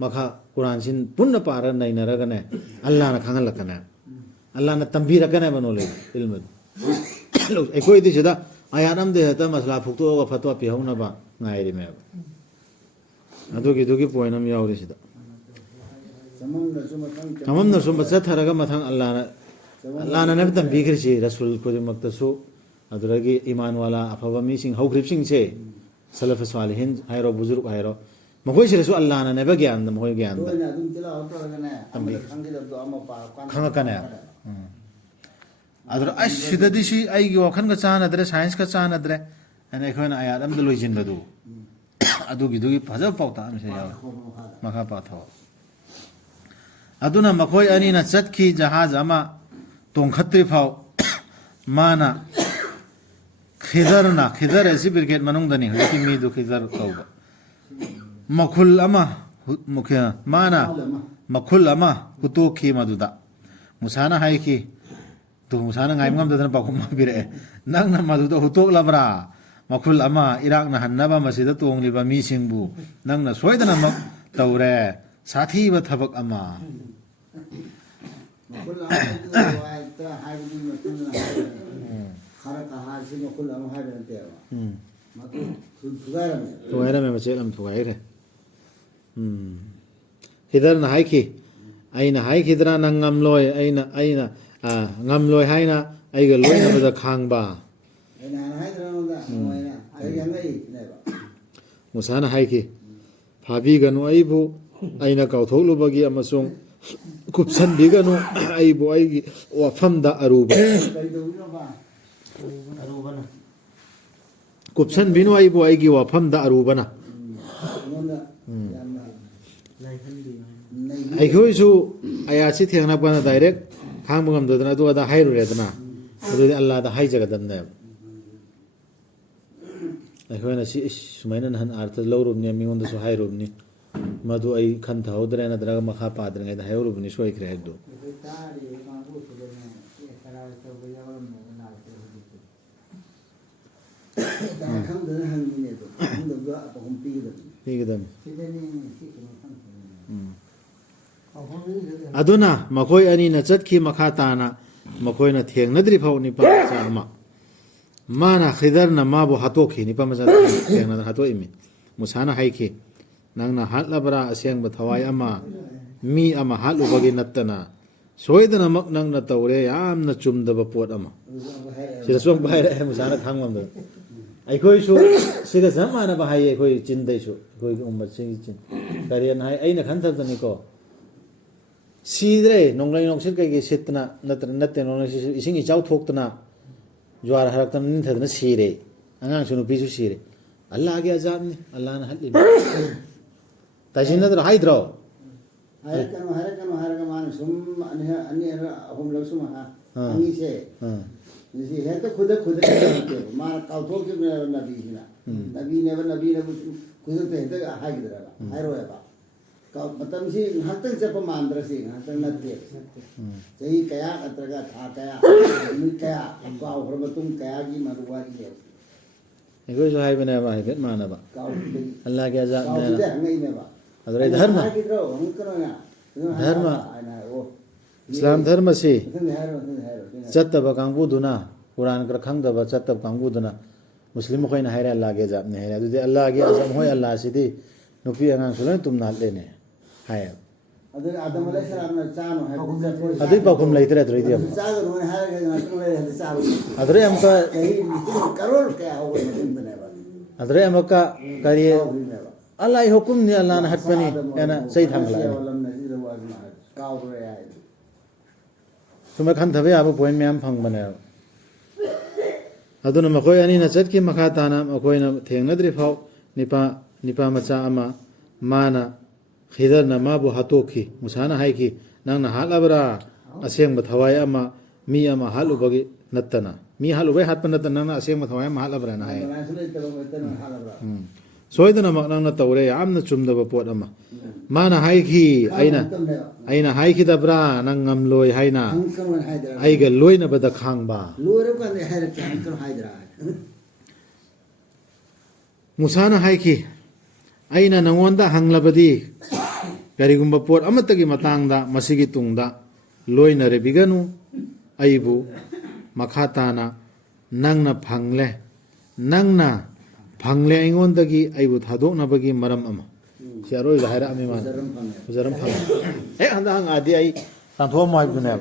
makha Quran sin punna para nainaragane Allah na khangalakana Allah na tambirakane banole ilmu ekoi di sida ayanam de hata masla phukto ga fatwa pi hauna ba ngairi me adugi poinam yauri sida tamam na suma tharaga mathang Allah na ꯑꯜꯂꯥꯍꯅ ꯅꯕꯤ ꯇꯝꯕꯤꯈ꯭ꯔꯤꯁꯤ ꯔꯁꯨꯜ ꯈꯨꯗꯤꯡꯃꯛꯇꯁꯨ ꯑꯗꯨꯗꯒꯤ ꯏꯃꯥꯟ ꯋꯥꯂꯥ ꯑꯐꯕ ꯃꯤꯁꯤꯡ ꯍꯧꯈ꯭ꯔꯤꯕꯁꯤꯡꯁꯦ ꯁꯂꯐ ꯁ꯭ꯋꯥꯂꯤꯍꯤꯟ ꯍꯥꯏꯔꯣ ꯕꯨꯖꯨꯔꯨꯛ ꯍꯥꯏꯔꯣ ꯃꯈꯣꯏꯁꯤꯗꯁꯨ ꯑꯜꯂꯥꯍꯅ ꯅꯕ ꯒ꯭ꯌꯥꯟꯗ ꯃꯈꯣꯏ ꯒ꯭ꯌꯥꯟꯗ ꯂꯣꯏꯅ ꯑꯗꯨꯝ ꯇꯤꯜꯍꯥꯎ ꯇꯧꯔꯒꯅꯦ ꯑꯃꯗ ꯈꯪꯒꯗꯕꯗꯣ ꯑꯃ ꯄꯥꯔꯀꯥꯟꯗ ꯈꯪꯉꯛꯀꯅꯦ ꯑꯗꯨꯗ ꯑꯩꯁ ꯁꯤꯗꯗꯤ ꯁꯤ ꯑꯩꯒꯤ ꯋꯥꯈꯜꯒ ꯆꯥꯟꯅꯗ꯭ꯔꯦ ꯁꯥꯏꯟꯁꯀ ꯆꯥꯟꯅꯗ꯭ꯔꯦ ꯍꯥꯏꯅ ꯑꯩꯈꯣꯏꯅ ꯑꯌꯥꯠ ꯑꯃꯗ ꯂꯣꯏꯁꯤꯟꯕꯗꯨ ꯑꯗꯨꯒꯤꯗꯨꯒꯤ ꯐꯖꯕ ꯄꯥꯎꯇꯥꯛ ꯑꯃꯁꯨ ꯌꯥꯎꯋꯤ ꯃꯈꯥ ꯄꯥꯊꯣꯛ ꯑꯗꯨꯅ ꯃꯈꯣꯏ ꯑꯅꯤꯅ ꯆꯠꯈꯤ ꯖꯍꯥꯖ ꯑꯃ ꯇꯣꯡꯈꯠꯇ꯭ꯔꯤ ꯐꯥꯎ ꯃꯥꯅ ꯈꯤꯗꯔ ꯑꯁꯤ ꯕ꯭ꯔꯤꯒꯦꯠ ꯃꯅꯨꯡꯗꯅꯤ ꯍꯧꯖꯤꯛꯀꯤ ꯃꯤꯗꯨ ꯈꯤꯗꯔ ꯀꯧꯕ ꯃꯈꯨꯜ ꯑꯃ ꯃꯥꯅ ꯃꯈꯨꯜ ꯑꯃ ꯍꯨꯠꯇꯣꯛꯈꯤ ꯃꯗꯨꯗ ꯃꯨꯁꯥꯅ ꯍꯥꯏꯈꯤ ꯇꯨ ꯃꯨꯁꯥꯅ ꯉꯥꯏꯕ ꯉꯝꯗꯗꯅ ꯄꯥꯎꯈꯨꯝ ꯄꯤꯔꯛꯑꯦ ꯅꯪꯅ ꯃꯗꯨꯗ ꯍꯨꯠꯇꯣꯛꯂꯕ꯭ꯔꯥ ꯃꯈꯨꯜ ꯑꯃ ꯏꯔꯥꯛꯅ ꯍꯟꯅꯕ ꯃꯁꯤꯗ ꯇꯣꯡꯂꯤꯕ ꯃꯤꯁꯤꯡꯕꯨ ꯅꯪꯅ ꯁꯣꯏꯗꯅꯃꯛ ꯇꯧꯔꯦ ꯁꯥꯊꯤꯕ ꯊꯕꯛ ꯑꯃ ꯃꯈꯨꯜ ꯑꯃ ꯍꯥꯏꯕꯒꯤ ꯃꯇꯨꯡꯗ ꯈꯔ ꯀꯍꯥꯁꯤ ꯃꯈꯨꯜ ꯑꯃ ꯍꯥꯏꯕ ꯅꯠꯇꯦꯕ ꯊꯨꯒꯥꯏꯔꯝꯃꯦ ꯃꯆꯦꯠ ꯑꯃ ꯊꯨꯒꯥꯏꯈ꯭ꯔꯦ ꯈꯤꯗꯔꯅ ꯍꯥꯏꯈꯤ ꯑꯩꯅ ꯍꯥꯏꯈꯤꯗ꯭ꯔꯥ ꯅꯪ ꯉꯝꯂꯣꯏ ꯑꯩꯅ ꯉꯝꯂꯣꯏ ꯍꯥꯏꯅ ꯑꯩꯒ ꯂꯣꯏꯅꯕꯗ ꯈꯥꯡꯕ ꯃꯨꯁꯥꯅ ꯍꯥꯏꯈꯤ ꯐꯥꯕꯤꯒꯅꯨ ꯑꯩꯕꯨ ꯑꯩꯅ ꯀꯥꯎꯊꯣꯛꯂꯨꯕꯒꯤ ꯑꯃꯁꯨꯡ ꯀꯨꯞꯁꯟꯕꯤꯒꯅꯨ ꯑꯩꯕꯨ ꯑꯩꯒꯤ ꯋꯥꯐꯝꯗ ꯑꯔꯨꯕ ꯀꯨꯞꯁꯟꯕꯤꯅꯨ ꯑꯩꯕꯨ ꯑꯩꯒꯤ ꯋꯥꯐꯝꯗ ꯑꯔꯨꯕꯅ ꯑꯩꯈꯣꯏꯁꯨ ꯑꯌꯥꯠꯁꯤ ꯊꯦꯡꯅꯔꯛꯄꯅ ꯗꯥꯏꯔꯦꯛ ꯈꯥꯡꯕ ꯉꯝꯗꯗꯅ ꯑꯗꯨ ꯑꯗꯥ ꯍꯥꯏꯔꯨꯔꯦꯗꯅ ꯑꯗꯨꯗꯤ ꯑꯜꯂꯥꯗ ꯍꯥꯏꯖꯒꯗꯕꯅꯦꯕ ꯑꯩꯈꯣꯏꯅ ꯁꯤ ꯁꯨꯃꯥꯏꯅ ꯅꯍꯥꯟ ꯑꯥꯔꯊ ꯂꯧꯔꯨꯕꯅꯤ ꯃꯤꯉꯣꯟꯗꯁꯨ ꯍꯥꯏꯔꯨꯕꯅꯤ ꯃꯗꯨ ꯑꯩ ꯈꯟꯊꯍꯧꯗ꯭ꯔꯦ ꯅꯠꯇ꯭ꯔꯒ ꯃꯈꯥ ꯄꯥꯗ꯭ꯔꯤꯉꯩꯗ ꯍꯥꯏꯍꯧꯔꯨꯕꯅꯤ ꯁꯣꯏꯈ꯭ꯔꯦ ꯍꯥꯏꯕꯗꯨ ꯈꯪꯗꯅ ꯍꯪꯉꯤꯅꯦ ꯑꯗꯣ ꯈꯪꯗꯕꯗꯣ ꯄꯥꯎꯈꯨꯝ ꯄꯤꯒꯗꯕꯅꯤ ꯄꯤꯒꯗꯕꯅꯤ ꯑꯗꯨꯅ ꯃꯈꯣꯏ ꯑꯅꯤꯅ ꯆꯠꯈꯤ ꯃꯈꯥ ꯇꯥꯅ ꯃꯈꯣꯏꯅ ꯊꯦꯡꯅꯗ꯭ꯔꯤ ꯐꯥꯎ ꯅꯤꯄꯥ ꯃꯆꯥ ꯑꯃ ꯃꯥꯅ ꯈꯤꯗꯔꯅ ꯃꯥꯕꯨ ꯍꯥꯠꯇꯣꯛꯈꯤ ꯅꯤꯄꯥ ꯃꯆꯥ ꯊꯦꯡꯅꯗꯅ ꯍꯥꯠꯇꯣꯛꯏꯃꯤ ꯃꯨꯁꯥꯅ ꯍꯥꯏꯈꯤ ꯅꯪꯅ ꯍꯥꯠꯂꯕ꯭ꯔꯥ ꯑꯁꯦꯡꯕ ꯊꯋꯥꯏ ꯑꯃ ꯃꯤ ꯑꯃ ꯍꯥꯠꯂꯨꯕꯒꯤ ꯅꯠꯇꯅ ꯁꯣꯏꯗꯅꯃꯛ ꯅꯪꯅ ꯇꯧꯔꯦ ꯌꯥꯝꯅ ꯆꯨꯝꯗꯕ ꯄꯣꯠ ꯑꯃ ꯁꯤꯗꯁꯨ ꯑꯃꯨꯛ ꯍꯥꯏꯔꯛꯑꯦ ꯃꯨꯁꯥꯅ ꯈꯪꯉꯝꯗꯅ ꯑꯩꯈꯣꯏꯁꯨ ꯁꯤꯒ ꯆꯞ ꯃꯥꯟꯅꯕ ꯍꯥꯏꯌꯦ ꯑꯩꯈꯣই ꯆꯤꯟꯗꯩꯁꯨ ꯑꯩꯈꯣꯏꯒꯤ ꯎꯝꯃꯠꯁꯤꯡꯒꯤ ꯆꯤꯟ ꯀꯔꯤꯅ ꯍꯥꯏ ꯑꯩꯅ ꯈꯟꯊꯕꯗꯅꯤꯀꯣ ꯁꯤꯗ꯭ꯔꯦ ꯅꯣꯡꯂꯩ ꯅꯨꯡꯁꯤꯠ ꯀꯩꯀꯩ ꯁꯤꯠꯇꯅ ꯅꯠꯇꯦ ꯅꯣꯡꯂꯩ ꯅꯨꯡꯁꯤꯠ ꯏꯁꯤꯡ ꯏꯆꯥꯎ ꯊꯣꯛꯇꯅ ꯖ꯭ꯋꯥꯔ ꯍꯥꯔꯛꯇꯅ ꯅꯤꯡꯊꯗꯅ ꯁꯤꯔꯦ ꯑꯉꯥꯡꯁꯨ ꯅꯨꯄꯤꯁꯨ ꯁꯤꯔꯦ ꯑꯜꯂꯥꯍꯒꯤ ꯑꯖꯥꯕꯅꯤ ꯑꯜꯂꯥꯍꯅ ꯍꯠꯂꯤꯕ ꯇꯥꯏꯁꯤꯟꯅꯗ꯭ꯔꯣ ꯍꯥꯏꯗ꯭ꯔꯣ ꯍꯥꯏꯔꯛꯀꯅꯨ ꯍꯥꯏꯔꯒ ꯃꯥꯅ ꯁꯨꯝ ꯑꯅꯤ ꯑꯍꯨꯝꯂꯛ ꯁꯨꯝ ꯍꯪꯉꯤꯁꯦ ꯍꯦꯛꯇ ꯈꯨꯗꯛꯇ ꯅꯠꯇꯦꯕ ꯃꯥꯅ ꯀꯥꯎꯊꯣꯛꯈꯤꯕꯅꯦꯕ ꯅꯕꯤꯁꯤꯅ ꯅꯕꯤꯅꯕꯨ ꯈꯨꯗꯛꯇ ꯍꯦꯛꯇ ꯍꯥꯏꯈꯤꯗ꯭ꯔꯕ ꯍꯥꯏꯔꯣꯏꯕ ꯃꯇꯝꯁꯤ ꯉꯥꯏꯍꯥꯛꯇꯪ ꯆꯠꯄ ꯃꯥꯟꯗ꯭ꯔꯁꯤ ꯉꯥꯏꯍꯥꯛꯇꯪ ꯅꯠꯇꯦ ꯆꯍꯤ ꯀꯌꯥ ꯅꯠꯇ꯭ꯔꯒ ꯊꯥ ꯀꯌꯥ ꯅꯨꯃꯤꯠ ꯀꯌꯥ ꯀꯥꯎꯈ꯭ꯔ ꯃꯇꯨꯡ ꯀꯌꯥꯒꯤ ꯃꯔꯨ ꯋꯥꯔꯤꯅꯦꯕ ꯑꯩꯈꯣꯏꯁꯨ ꯍꯥꯏꯕꯅꯦꯕ ꯍꯥꯏꯐꯦꯠ ꯃꯥꯟꯅꯕ ꯑꯜꯂꯥꯍꯒꯤ ꯑꯖꯥꯕꯅꯦꯅ ꯍꯪꯉꯛꯏꯅꯦꯕ ꯑꯗꯨꯗꯩ ꯙꯔꯃ ꯏꯁꯂꯥꯝ ꯙꯔꯃꯁꯤ ꯆꯠꯇꯕ ꯀꯥꯡꯕꯨꯗꯨꯅ ꯀꯨꯔꯥꯟ ꯈꯔ ꯈꯪꯗꯕ ꯆꯠꯇꯕ ꯀꯥꯡꯕꯨꯗꯨꯅ ꯃꯨꯁꯂꯤꯝ ꯃꯈꯣꯏꯅ ꯍꯥꯏꯔꯦ ꯑꯜꯂꯥꯍꯒꯤ ꯑꯖꯥꯕꯅꯤ ꯍꯥꯏꯔꯦ ꯑꯗꯨꯗꯤ ꯑꯜꯂꯥꯍꯒꯤ ꯑꯖꯥꯕ ꯍꯣꯏ ꯑꯜꯂꯥꯍꯁꯤꯗꯤ ꯅꯨꯄꯤ ꯑꯉꯥꯡꯁꯨ ꯂꯣꯏꯅ ꯇꯨꯝꯅ ꯍꯠꯂꯦꯅꯦ ꯍꯥꯏꯌꯦꯕ ꯑꯗꯨꯏ ꯄꯥꯎꯈꯨꯝ ꯂꯩꯇ꯭ꯔꯦ ꯑꯗꯨꯗꯩꯗꯤ ꯑꯃꯨꯛ ꯑꯗꯨꯗꯩ ꯑꯃꯨꯛꯀ ꯑꯗꯨꯗꯩ ꯑꯃꯨꯛꯀ ꯀꯔꯤ ꯑꯜꯂꯥꯍꯒꯤ ꯍꯨꯀꯨꯝꯅꯤ ꯑꯜꯂꯥꯍꯅ ꯍꯠꯄꯅꯤ ꯍꯥꯏꯅ ꯆꯩ ꯊꯥꯡꯒꯠꯂꯛꯑꯅꯤ ꯁꯨꯝꯕ ꯈꯟꯊꯕ ꯌꯥꯕ ꯄꯣꯏꯟ ꯃꯌꯥꯝ ꯐꯪꯕꯅꯦꯕ ꯑꯗꯨꯅ ꯃꯈꯣꯏ ꯑꯅꯤꯅ ꯆꯠꯈꯤ ꯃꯈꯥ ꯇꯥꯅ ꯃꯈꯣꯏꯅ ꯊꯦꯡꯅꯗ꯭ꯔꯤ ꯐꯥꯎ ꯅꯤꯄꯥ ꯃꯆꯥ ꯑꯃ ꯃꯥꯅ ꯈꯤꯗꯔꯅ ꯃꯥꯕꯨ ꯍꯥꯠꯇꯣꯛꯈꯤ ꯃꯨꯁꯥꯅ ꯍꯥꯏꯈꯤ ꯅꯪꯅ ꯍꯥꯠꯂꯕ꯭ꯔꯥ ꯑꯁꯦꯡꯕ ꯊꯋꯥꯏ ꯑꯃ ꯃꯤ ꯑꯃ ꯍꯥꯠꯂꯨꯕꯒꯤ ꯅꯠꯇꯅ ꯃꯤ ꯍꯥꯠꯂꯨꯕꯩ ꯍꯥꯠꯄ ꯅꯠꯇꯅ ꯅꯪꯅ ꯑꯁꯦꯡꯕ ꯊꯋꯥꯏ ꯑꯃ ꯍꯥꯠꯂꯕ꯭ꯔꯥꯅ ꯍꯥꯏ ꯁꯣꯏꯗꯅꯃꯛ ꯅꯪꯅ ꯇꯧꯔꯦ ꯌꯥꯝꯅ ꯆꯨꯝꯗꯕ ꯄꯣꯠ ꯑꯃ ꯃꯥꯅ ꯍꯥꯏꯈꯤ ꯑꯩꯅ ꯍꯥꯏꯈꯤꯗꯕ꯭ꯔꯥ ꯅꯪ ꯉꯝꯂꯣꯏ ꯍꯥꯏꯅ ꯑꯩꯒ ꯂꯣꯏꯅꯕꯗ ꯈꯥꯡꯕ ꯃꯨꯁꯥꯅ ꯍꯥꯏꯈꯤ ꯑꯩꯅ ꯅꯉꯣꯟꯗ ꯍꯪꯂꯕꯗꯤ ꯀꯔꯤꯒꯨꯝꯕ ꯄꯣꯠ ꯑꯃꯠꯇꯒꯤ matangda masigi tungda loinarabiganu aibu makha tana nangna phangle aingondagi aibu thadoknabagi maram ama siaroi gaira ami man jaram phang handa hang adi ai tantho mai bune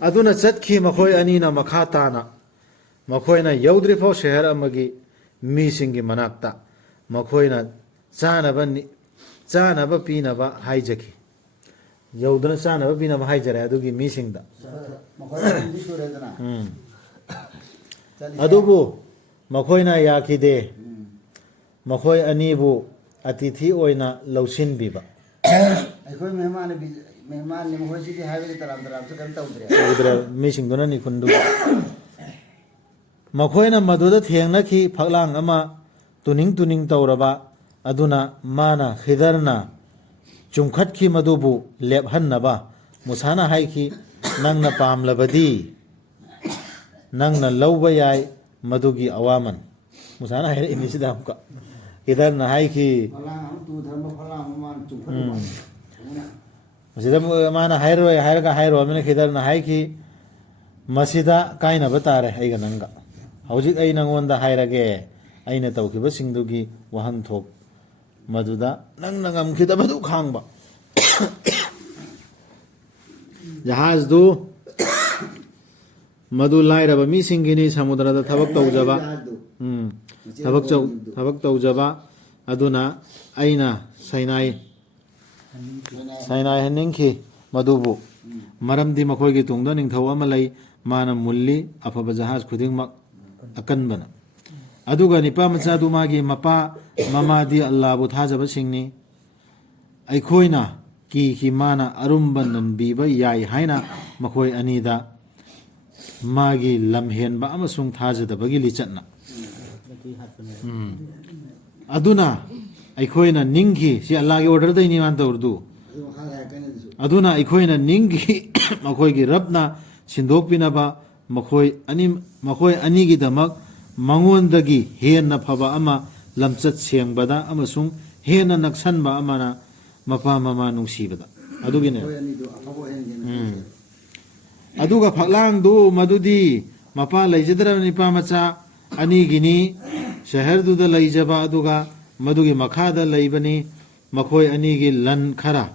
aduna chatki makhoi anina makha tana makhoina yaudri phau shehar amagi mi singi manakta makhoina chanaba pinaba haijaki yaudna chanaba pinaba haijare adugi mi singda adubu makhoina yakide makhoi anibu atithi oina lausin biba ꯑꯩꯈꯣꯏ ꯃꯦꯍꯃꯥꯟꯅꯤ ꯃꯈꯣꯏꯁꯤꯗꯤ ꯍꯥꯏꯕꯗꯤ ꯇꯔꯥꯝ ꯇꯔꯥꯝꯁꯨ ꯀꯩꯝ ꯇꯧꯗ꯭ꯔꯦ ꯇꯧꯗ꯭ꯔꯦ ꯃꯤꯁꯤꯡꯗꯨꯅ ꯅꯤꯈꯨꯟꯗꯨ ꯃꯈꯣꯏꯅ ꯃꯗꯨꯗ ꯊꯦꯡꯅꯈꯤ ꯐꯛꯂꯥꯡ ꯑꯃ ꯇꯨꯅꯤꯡ ꯇꯧꯔꯕ ꯑꯗꯨꯅ ꯃꯥꯅ ꯈꯤꯗꯔꯅ ꯆꯨꯝꯈꯠꯈꯤ ꯃꯗꯨꯕꯨ ꯂꯦꯞꯍꯟꯅꯕ ꯃꯨꯁꯥꯅ ꯍꯥꯏꯈꯤ ꯅꯪꯅ ꯄꯥꯝꯂꯕꯗꯤ ꯅꯪꯅ ꯂꯧꯕ ꯌꯥꯏ ꯃꯗꯨꯒꯤ ꯑꯋꯥꯃꯟ ꯃꯨꯁꯥꯅ ꯍꯥꯏꯔꯛꯏꯅꯤꯁꯤꯗ ꯑꯃꯨꯛꯀ ꯈꯤꯗꯔꯅ ꯍꯥꯏꯈꯤ ꯃꯁꯤꯗ ꯃꯥꯅ ꯍꯥꯏꯔꯣꯏ ꯍꯥꯏꯔꯒ ꯍꯥꯏꯔꯣꯃꯤꯅ ꯈꯤꯗꯔꯅ ꯍꯥꯏꯈꯤ ꯃꯁꯤꯗ ꯀꯥꯏꯅꯕ ꯇꯥꯔꯦ ꯑꯩꯒ ꯅꯪꯒ ꯍꯧꯖꯤꯛ ꯑꯩ ꯅꯪꯉꯣꯟꯗ ꯍꯥꯏꯔꯒꯦ ꯑꯩꯅ ꯇꯧꯈꯤꯕꯁꯤꯡꯗꯨꯒꯤ ꯋꯥꯍꯟꯊꯣꯛ ꯃꯗꯨꯗ ꯅꯪꯅ ꯉꯝꯈꯤꯗꯕꯗꯨ ꯈꯥꯡꯕ ꯖꯍꯥꯖꯗꯨ ꯃꯗꯨ ꯂꯥꯏꯔꯕ ꯃꯤꯁꯤꯡꯒꯤꯅꯤ ꯁꯃꯨꯗ꯭ꯔꯗ ꯊꯕꯛ ꯇꯧꯖꯕ ꯊꯕꯛ ꯇꯧꯖꯕ ꯑꯗꯨꯅ ꯑꯩꯅ ꯁꯥꯏꯅꯥꯏꯍꯟꯅꯤꯡꯈꯤ ꯃꯗꯨꯕꯨ ꯃꯔꯝꯗꯤ ꯃꯈꯣꯏꯒꯤ ꯇꯨꯡꯗ ꯅꯤꯡꯊꯧ ꯑꯃ ꯂꯩ ꯃꯥꯅ ꯃꯨꯜꯂꯤ ꯑꯐꯕ ꯖꯍꯥꯖ ꯈꯨꯗꯤꯡꯃꯛ ꯑꯀꯟꯕꯅ ꯑꯗꯨꯒ ꯅꯤꯄꯥ ꯃꯆꯥꯗꯨ ꯃꯥꯒꯤ ꯃꯄꯥ ꯃꯃꯥꯗꯤ ꯑꯜꯂꯥꯍꯕꯨ ꯊꯥꯖꯕꯁꯤꯡꯅꯤ ꯑꯩꯈꯣꯏꯅ ꯀꯤꯈꯤ ꯃꯥꯅ ꯑꯔꯨꯝꯕ ꯅꯟꯕꯤꯕ ꯌꯥꯏ ꯍꯥꯏꯅ ꯃꯈꯣꯏ ꯑꯅꯤꯗ ꯃꯥꯒꯤ ꯂꯝꯍꯦꯟꯕ ꯑꯃꯁꯨꯡ ꯊꯥꯖꯗꯕꯒꯤ ꯂꯤꯆꯠꯅ ꯑꯗꯨꯅ ꯑꯩꯈꯣꯏꯅ ꯅꯤꯡꯈꯤ ꯁꯤ ꯑꯜꯂꯥꯍꯒꯤ ꯑꯣꯔꯗꯔꯗꯩꯅꯤ ꯃꯥꯅ ꯇꯧꯔꯗꯨ ꯑꯗꯨꯅ ꯑꯩꯈꯣꯏꯅ ꯅꯤꯡꯈꯤ ꯃꯈꯣꯏꯒꯤ ꯔꯕꯅ ꯁꯤꯟꯗꯣꯛꯄꯤꯅꯕ ꯃꯈꯣꯏ ꯑꯅꯤꯒꯤꯗꯃꯛ ꯃꯉꯣꯟꯗꯒꯤ ꯍꯦꯟꯅ ꯐꯕ ꯑꯃ ꯂꯝꯆꯠ ꯁꯦꯡꯕꯗ ꯑꯃꯁꯨꯡ ꯍꯦꯟꯅ ꯅꯛꯁꯟꯕ ꯑꯃꯅ ꯃꯄꯥ ꯃꯃꯥ ꯅꯨꯡꯁꯤꯕꯗ ꯑꯗꯨꯒꯤꯅꯦ ꯑꯗꯨꯒ ꯐꯛꯂꯥꯡꯗꯨ ꯃꯗꯨꯗꯤ ꯃꯄꯥ ꯂꯩꯖꯗ꯭ꯔꯕ ꯅꯤꯄꯥ ꯃꯆꯥ ꯑꯅꯤꯒꯤꯅꯤ ꯁꯍꯔꯗꯨꯗ ꯂꯩꯖꯕ ꯑꯗꯨꯒ ꯃꯗꯨꯒꯤ ꯃꯈꯥꯗ ꯂꯩꯕꯅꯤ ꯃꯈꯣꯏ ꯑꯅꯤꯒꯤ ꯂꯟ ꯈꯔ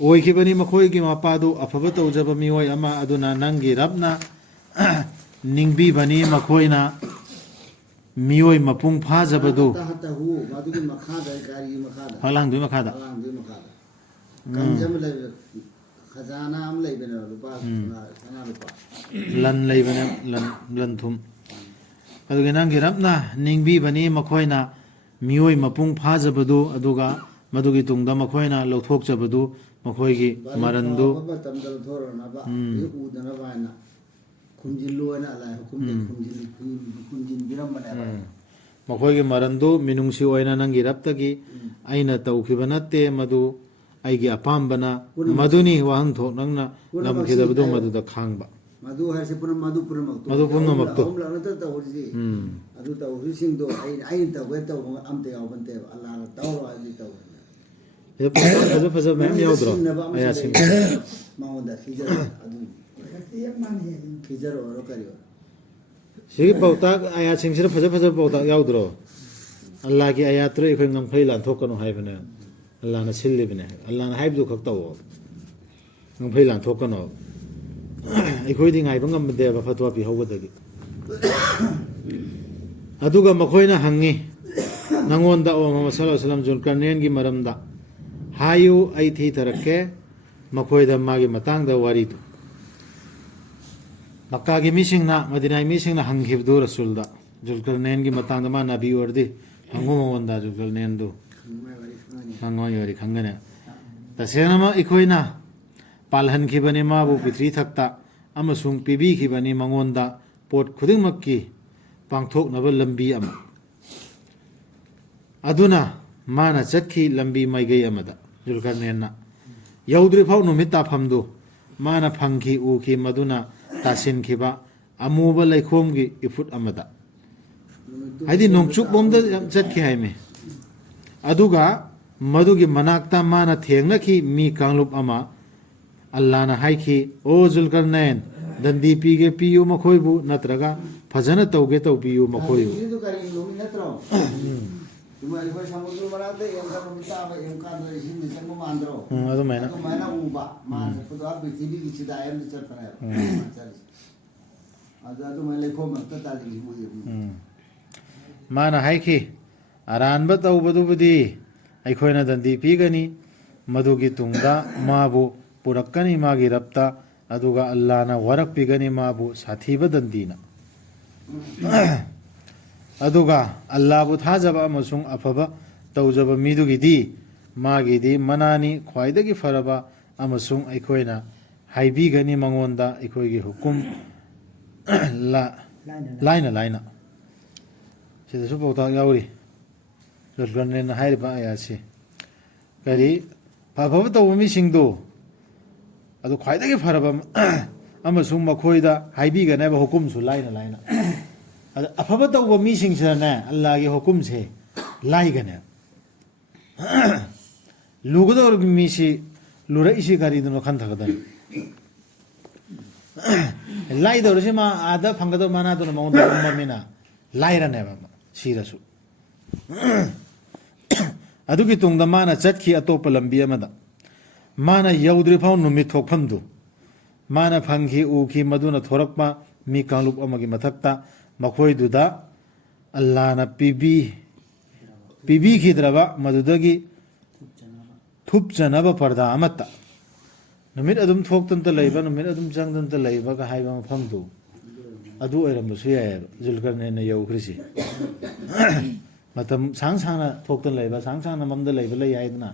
ꯑꯣꯏꯈꯤꯕꯅꯤ ꯃꯈꯣꯏꯒꯤ ꯃꯄꯥꯗꯨ ꯑꯐꯕ ꯇꯧꯖꯕ ꯃꯤꯑꯣꯏ ꯑꯃ ꯑꯗꯨꯅ ꯅꯪꯒꯤ ꯔꯕꯅ ꯅꯤꯡꯕꯤꯕꯅꯤ ꯃꯈꯣꯏꯅ ꯃꯤꯑꯣꯏ ꯃꯄꯨꯡ ꯐꯥꯖꯕꯗꯨ ꯐꯛꯂꯥꯡꯗꯨꯒꯤ ꯃꯈꯥꯗ ꯂꯟ ꯂꯩꯕꯅꯦ ꯂꯟ ꯊꯨꯝ ꯑꯗꯨꯒ ꯅꯪꯒꯤ ꯔꯕꯅ ꯅꯤꯡꯕꯤꯕꯅꯤ ꯃꯈꯣꯏꯅ ꯃꯤꯑꯣꯏ ꯃꯄꯨꯡ ꯐꯥꯖꯕꯗꯨ ꯑꯗꯨꯒ ꯃꯗꯨꯒꯤ ꯇꯨꯡꯗ ꯃꯈꯣꯏꯅ ꯂꯧꯊꯣꯛꯆꯕꯗꯨ ꯃꯈꯣꯏꯒꯤ ꯃꯔꯟꯗꯨ ꯃꯈꯣꯏꯒꯤ ꯃꯔꯟꯗꯨ ꯃꯤꯅꯨꯡꯁꯤ ꯑꯣꯏꯅ ꯅꯪꯒꯤ ꯔꯕꯇꯒꯤ ꯑꯩꯅ ꯇꯧꯈꯤꯕ ꯅꯠꯇꯦ ꯃꯗꯨ ꯑꯩꯒꯤ ꯑꯄꯥꯝꯕꯅ ꯃꯗꯨꯅꯤ ꯋꯥꯍꯟꯊꯣꯛ ꯅꯪꯅ ꯉꯝꯈꯤꯗꯕꯗꯨ ꯃꯗꯨꯗ ꯈꯥꯡꯕ ꯃꯗꯨ ꯍꯥꯏꯁꯦ ꯃꯗꯨ ꯄꯨꯝꯅꯃꯛꯇꯣ ꯇꯧꯔꯤꯁꯤ ꯑꯗꯨ ꯇꯧꯔꯤꯁꯤꯡꯗꯣ ꯑꯩꯅ ꯇꯧꯒꯦ ꯇꯧꯕ ꯑꯝꯇ ꯌꯥꯎꯕ ꯅꯠꯇꯦꯕ ꯑꯜꯂꯥꯍꯅ ꯇꯧꯔꯣ ꯍꯥꯏꯕꯗꯤ ꯇꯧꯕꯅꯦ ꯐꯖꯕ ꯃꯌꯥꯝ ꯌꯥꯎꯗ꯭ꯔꯣ ꯑꯌꯥꯁꯤꯡ ꯃꯉꯣꯟꯗ ꯈꯤꯖꯔ ꯑꯣꯏꯔꯣ ꯀꯔꯤ ꯑꯣꯏꯔꯣ ꯁꯤꯒꯤ ꯄꯥꯎꯇꯥꯛ ꯑꯌꯥꯁꯤꯡꯁꯤꯗ ꯐꯖꯕ ꯄꯥꯎꯇꯥꯛ ꯌꯥꯎꯗ꯭ꯔꯣ ꯑꯜꯂꯥꯍꯒꯤ ꯑꯌꯥꯠꯇꯨ ꯑꯩꯈꯣꯏ ꯉꯝꯈꯩ ꯂꯥꯟꯊꯣꯛꯀꯅꯨ ꯍꯥꯏꯕꯅꯦ ꯑꯜꯂꯥꯍꯅ ꯁꯤꯜꯂꯤꯕꯅꯦ ꯑꯜꯂꯥꯍꯅ ꯍꯥꯏꯕꯗꯨ ꯈꯛ ꯇꯧꯑꯣ ꯉꯝꯈꯩ ꯂꯥꯟꯊꯣꯛꯀꯅꯣ ꯑꯩꯈꯣꯏꯗꯤ ꯉꯥꯏꯕ ꯉꯝꯗꯦꯕ ꯐꯠꯋꯥ ꯄꯤꯍꯧꯕꯗꯒꯤ ꯑꯗꯨꯒ ꯃꯈꯣꯏꯅ ꯍꯪꯉꯤ ꯅꯉꯣꯟꯗ ꯑꯣ ꯃꯨꯍꯝꯃꯗ ꯁꯜꯂꯜꯂꯥꯍꯨ ꯑꯂꯩꯍꯤ ꯋꯁꯜꯂꯝ ꯖꯨꯜꯀꯔꯅꯦꯟꯒꯤ ꯃꯔꯝꯗ ꯍꯥꯏꯌꯨ ꯑꯩ ꯊꯤꯊꯔꯛꯀꯦ ꯃꯈꯣꯏꯗ ꯃꯥꯒꯤ ꯃꯇꯥꯡꯗ ꯋꯥꯔꯤꯗꯨ ꯃꯛꯀꯥꯒꯤ ꯃꯤꯁꯤꯡꯅ ꯃꯗꯤꯅꯥꯒꯤ ꯃꯤꯁꯤꯡꯅ ꯍꯪꯈꯤꯕꯗꯨ ꯔꯁꯨꯜꯗ ꯖꯨꯜꯀꯔꯅꯦꯟꯒꯤ ꯃꯇꯥꯡꯗ ꯃꯥ ꯅꯕꯤ ꯑꯣꯏꯔꯗꯤ ꯍꯪꯉꯨ ꯃꯉꯣꯟꯗ ꯖꯨꯜꯀꯔꯅꯦꯟꯗꯨ ꯈꯪꯉꯣꯏ ꯋꯥꯔꯤ ꯈꯪꯒꯅꯤ ꯇꯁꯦꯡꯅꯃꯛ ꯑꯩꯈꯣꯏꯅ ꯄꯥꯜꯍꯟꯈꯤꯕꯅꯤ ꯃꯥꯕꯨ ꯄ꯭ꯔꯤꯊ꯭ꯔꯤ ꯊꯛꯇ ꯑꯃꯁꯨꯡ ꯄꯤꯕꯤꯈꯤꯕꯅꯤ ꯃꯉꯣꯟꯗ ꯄꯣꯠ ꯈꯨꯗꯤꯡꯃꯛꯀꯤ ꯄꯥꯡꯊꯣꯛꯅꯕ ꯂꯝꯕꯤ ꯑꯃ ꯑꯗꯨꯅ ꯃꯥꯅ ꯆꯠꯈꯤ ꯂꯝꯕꯤ ꯃꯥꯏꯀꯩ ꯑꯃꯗ ꯖꯨꯜꯀꯔꯅꯦꯟꯅ ꯌꯧꯗ꯭ꯔꯤꯐꯥꯎ ꯅꯨꯃꯤꯠ ꯇꯥꯐꯝꯗꯨ ꯃꯥꯅ ꯐꯪꯈꯤ ꯎꯈꯤ ꯃꯗꯨꯅ ꯇꯥꯁꯤꯟꯈꯤꯕ ꯑꯃꯨꯕ ꯂꯩꯈꯣꯝꯒꯤ ꯏꯐꯨꯠ ꯑꯃꯗ ꯍꯥꯏꯗꯤ ꯅꯣꯡꯆꯨꯞꯂꯣꯝꯗ ꯌꯥꯝ ꯆꯠꯈꯤ ꯍꯥꯏꯃꯤ ꯑꯗꯨꯒ ꯃꯗꯨꯒꯤ ꯃꯅꯥꯛꯇ ꯃꯥꯅ ꯊꯦꯡꯅꯈꯤ ꯃꯤ ꯀꯥꯡꯂꯨꯞ ꯑꯃ ꯑꯜꯂꯥꯍꯅ ꯍꯥꯏꯈꯤ ꯑꯣ ꯖꯨꯜꯀꯔꯅꯦꯟ ꯗꯟꯗꯤ ꯄꯤꯒꯦ ꯄꯤꯌꯨ ꯃꯈꯣꯏꯕꯨ ꯅꯠꯇ꯭ꯔꯒ ꯐꯖꯅ ꯇꯧꯒꯦ ꯇꯧꯕꯤꯌꯨ ꯃꯈꯣꯏꯕꯨ cuma ibu samudra berada yang kamu minta apa yang kan dari sini cuma mandro Adu mana? Adu mana ubah mana itu apa TV di dalam di cerita adu mana lekor mana tadi ibu ibu mana haiki aran batau badu budi aikoina dandi pigani madugi tungda mabu purakani magi rapta aduga Allah na warak pigani mabu sathiba dandina aduga Allah bu thajaba amasung afaba tawjaba midugidi magidi manani khwaidagi faraba amasung aikoina haibigani mangonda aikoigi hukum la laina sida su bauta yauri zulkarne na hairiba ayasi kari fafaba tawba misingdo adu khwaidagi faraba amasung makhoida haibiganaba hukumsu laina afaba tawba misingsidane Allahgi hukumse laigane lugador misi luraisi karidno khanthagadan laidorsi ma ada phangado mana to ma onda mamina lairane ba sirasu adugi tungda mana chatki atopa lambi amada mana yaudri phau numit thokphamdu mana phanghi uki maduna thorakpa mi kanglup amagi mathakta makhoi duda Allah na pibi khidraba madudagi thup chanaba parda amatta numit adum thoktan ta leiba numit adum changdan ta leiba ka haiba mafamdu adu oirambasu yae zulkarne na yaukrisi matam sang-sangna thoktan leiba sang-sangna mamda leiba lai yaidna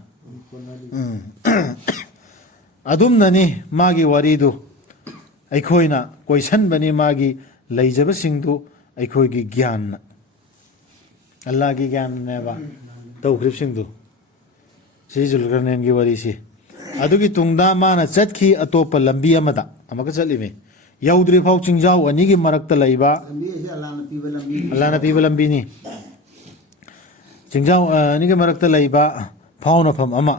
adum nani magi waridu aikoina koisan bani magi leijaba singdu aikoigi gyan Allah gi gyan neba tawkrip singdu si zulkarne gi warisi adugi tungda mana chatki atopa lambi amada amaka chatlime yaudri phau chingjau ani gi marakta leiba lambi ase Allah na piba lambi ni chingjau ani gi marakta leiba phauna pham ama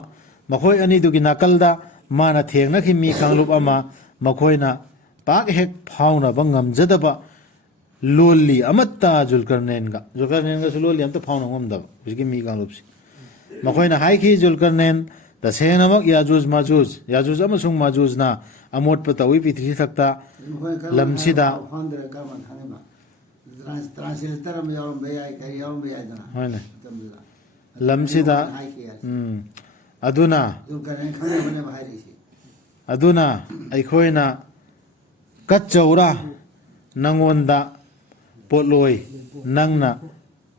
makhoi ani dugi nakalda mana thengna khi mi khanglup ama makhoina pak hek phauna bangam jadaba lolli amatta zulkarnain ga sulolli amta phauna ngamda bigi mi khanglup si makhoina haiki zulkarnain da senamak yajuj amasung majuj na amot patawi pitri thakta lamsida translator am yawm bayai kari yawm bayai dana hoine lamsida aduna zulkarnain khane bane bahari si aduna aikoina kachawra nangonda potloi nangna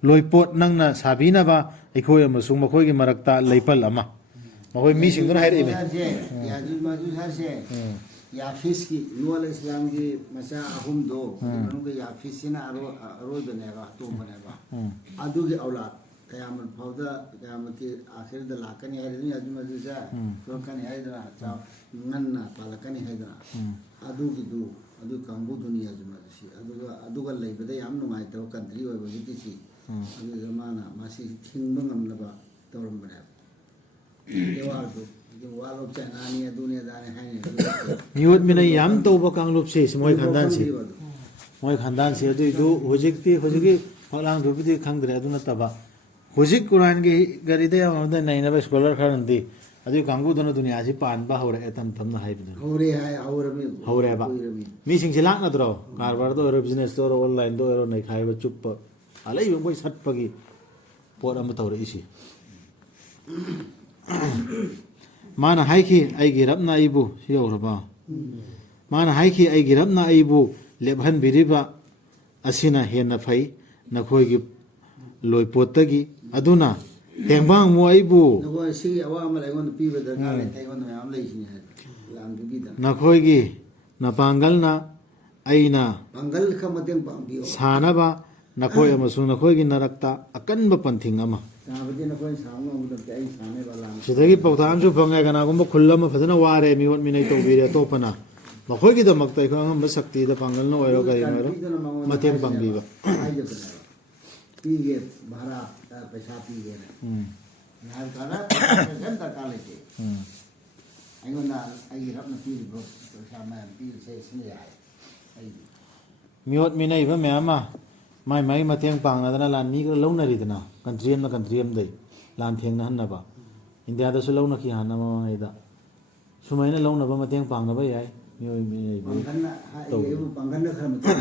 loipot nangna sabina ba aikoi amasung makhoi gi marakta leipal ama makhoi mi singduna haire me ya juz hase ya fiski nual islam gi masa ahum do manu ge ya fisina aro bane ba to bane ba adu gi aulad kayamat fauda kayamat ki akhir da lakani haire ni aju majuza to kani haire da cha nganna palakani haire da adu gi du adu kambu dunia aju majusi adu ga leibada yam numai to country oi bagi ti si adu zamana masi thingba ngamna ba tawram bane miut mina yam to ba kanglup se moi khandan se du hojikti phalang dubidi khangdre aduna taba hojik quran gi garide amda naina ba scholar kharandi adu kangbu dona dunia ji pan ba hore etam tamna haibna hore ba mi sing silak na dro karbar do business do online do nei khai ba chup alai boi sat pagi por am tawre isi mana haiki aigi rabna ibu siyoraba mana haiki aigi rabna ibu lebhan biriba asina hena phai nakhoi gi loipotagi aduna tengbang mu ibu nakhoi si awa ma lengon piba da na le tengon ma am lei sini lam bi da nakhoi gi napangalna aina pangal khamateng pangbiyo sanaba nakhoi amasung nakhoi gi narakta akanba panthing ama sidagi pautan su pangai kana gumba khullama phadana ware mi won mi nei to bire to pana makhoi gi damak tai khang ma sakti da pangal no oiro gari maro mateng pangbi ba pi ge bhara ta paisa pi ge na kana kan ta kale ke aingona ai rapna pi bro sa ma pi se sine ai mi won mi nei ba me ama ꯃꯥꯏ ꯃꯥꯏ ꯃꯇꯦꯡ ꯄꯥꯡꯅꯗꯅ ꯂꯥꯟꯃꯤꯒ ꯂꯧꯅꯔꯤꯗꯅ country ꯑꯃꯅ country ꯑꯃꯗꯩ ꯂꯥꯟ ꯊꯦꯡꯅꯍꯟꯅꯕ ꯏꯟꯗꯤꯌꯥꯗꯁꯨ ꯂꯧꯅꯈꯤ ꯍꯥꯟꯅ ꯃꯃꯥꯡꯉꯩꯗ ꯁꯨꯃꯥꯏꯅ ꯂꯧꯅꯕ ꯃꯇꯦꯡ ꯄꯥꯡꯅꯕ ꯌꯥꯏ ꯃꯤꯑꯣꯏꯕꯒꯤ ꯄꯥꯡꯒꯟꯅ ꯈꯔ ꯃꯇꯦꯡ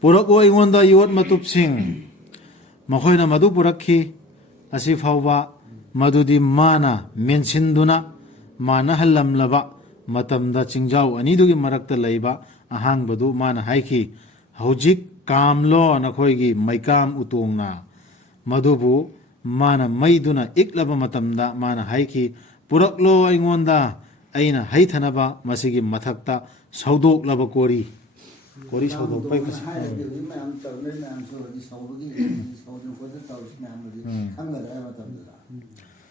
ꯄꯨꯔꯛꯑꯣ ꯑꯩꯉꯣꯟꯗ ꯌꯣꯠ ꯃꯇꯨꯞꯁꯤꯡ ꯃꯈꯣꯏꯅ ꯃꯗꯨ ꯄꯨꯔꯛꯈꯤ ꯑꯁꯤ ꯐꯥꯎꯕ ꯃꯗꯨꯗꯤ ꯃꯥꯅ ꯃꯦꯟꯁꯤꯟꯗꯨꯅ ꯃꯥꯟꯅꯍꯜꯂꯝꯂꯕ ꯃꯇꯝꯗ ꯆꯤꯡꯖꯥꯎ ꯑꯅꯤꯗꯨꯒꯤ ꯃꯔꯛꯇ ꯂꯩꯕ ꯑꯍꯥꯡꯕꯗꯨ ꯃꯥꯅ ꯍꯥꯏꯈꯤ ꯍꯧꯖꯤꯛ ꯀꯥꯝꯂꯣ ꯅꯈꯣꯏꯒꯤ ꯃꯩꯀꯥꯝ ꯎꯇꯣꯡꯅ ꯃꯗꯨꯕꯨ ꯃꯥꯅ ꯃꯩꯗꯨꯅ ꯏꯛꯂꯕ ꯃꯇꯝꯗ ꯃꯥꯅ ꯍꯥꯏꯈꯤ ꯄꯨꯔꯛꯂꯣ ꯑꯩꯉꯣꯟꯗ ꯑꯩꯅ ꯍꯩꯊꯅꯕ ꯃꯁꯤꯒꯤ ꯃꯊꯛꯇ ꯁꯧꯗꯣꯛꯂꯕ ꯀꯣꯔꯤ ꯁꯧꯗꯣꯛꯄꯩ ꯍꯥꯏꯔꯗꯤ ꯍꯧꯖꯤꯛ ꯃꯌꯥꯝ ꯇꯧꯅꯔꯤ ꯃꯌꯥꯝꯁꯨ ꯍꯧꯖꯤꯛ ꯁꯧꯕꯒꯤ ꯁꯧꯗꯅ ꯈꯣꯠꯇꯅ ꯇꯧꯔꯤꯁꯤ ꯃꯌꯥꯝ ꯍꯧꯖꯤꯛ ꯈꯪꯒꯗ꯭ꯔꯥ ꯃꯇꯝꯗꯨꯗ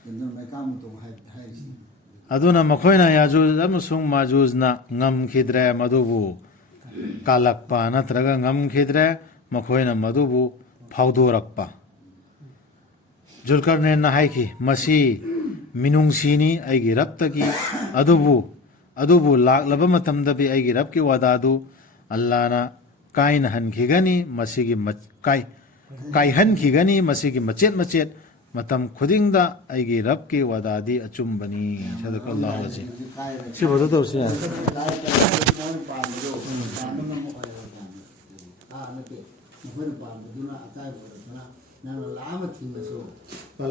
ꯑꯗꯨꯅ ꯃꯩꯀꯥꯝ ꯎꯇꯣꯡ ꯍꯥꯏꯔꯤꯁꯤ ꯑꯗꯨꯅ ꯃꯈꯣꯏꯅ ꯌꯥꯖꯨꯖ ꯑꯃꯁꯨꯡ ꯃꯥꯖꯨꯖꯅ ꯉꯝꯈꯤꯗ꯭ꯔꯦ ꯃꯗꯨꯕꯨ ꯀꯥꯜꯂꯛꯄ ꯅꯠꯇ꯭ꯔꯒ ꯉꯝꯈꯤꯗ꯭ꯔꯦ ꯃꯈꯣꯏꯅ ꯃꯗꯨꯕꯨ ꯐꯥꯎꯗꯣꯔꯛꯄ ꯖꯨꯜꯀꯔꯅꯦꯟꯅ ꯍꯥꯏꯈꯤ ꯃꯁꯤ ꯃꯤꯅꯨꯡꯁꯤꯅꯤ ꯑꯩꯒꯤ ꯔꯕꯇꯒꯤ ꯑꯗꯨꯕꯨ ꯂꯥꯛꯂꯕ ꯃꯇꯝꯗꯗꯤ ꯑꯩꯒꯤ ꯔꯕꯀꯤ ꯋꯥꯗꯥꯗꯨ ꯑꯜꯂꯥꯍꯅ ꯀꯥꯏꯅꯍꯟꯈꯤꯒꯅꯤ ꯀꯥꯏꯍꯟꯈꯤꯒꯅꯤ ꯃꯁꯤꯒꯤ ꯃꯆꯦꯠ ꯃꯆꯦꯠ ꯃꯇꯝ ꯈꯨꯗꯤꯡꯗ ꯑꯩꯒꯤ ꯔꯕꯀꯤ ꯋꯥꯗꯥꯗꯤ ꯑꯆꯨꯝꯕꯅꯤ ꯁꯗꯀꯜꯂꯥꯍꯨ ꯑꯖꯤꯝ ꯁꯤꯕꯨꯗ ꯇꯧꯔꯁꯤ ꯌꯥꯏ ꯃꯈꯣꯏꯅ ꯄꯥꯝꯕꯗꯨꯅ ꯑꯀꯥꯏꯕ ꯑꯣꯏꯔꯛꯄꯅ ꯅꯪꯅ ꯂꯥꯛꯑꯃ ꯊꯤꯡꯉꯁꯨ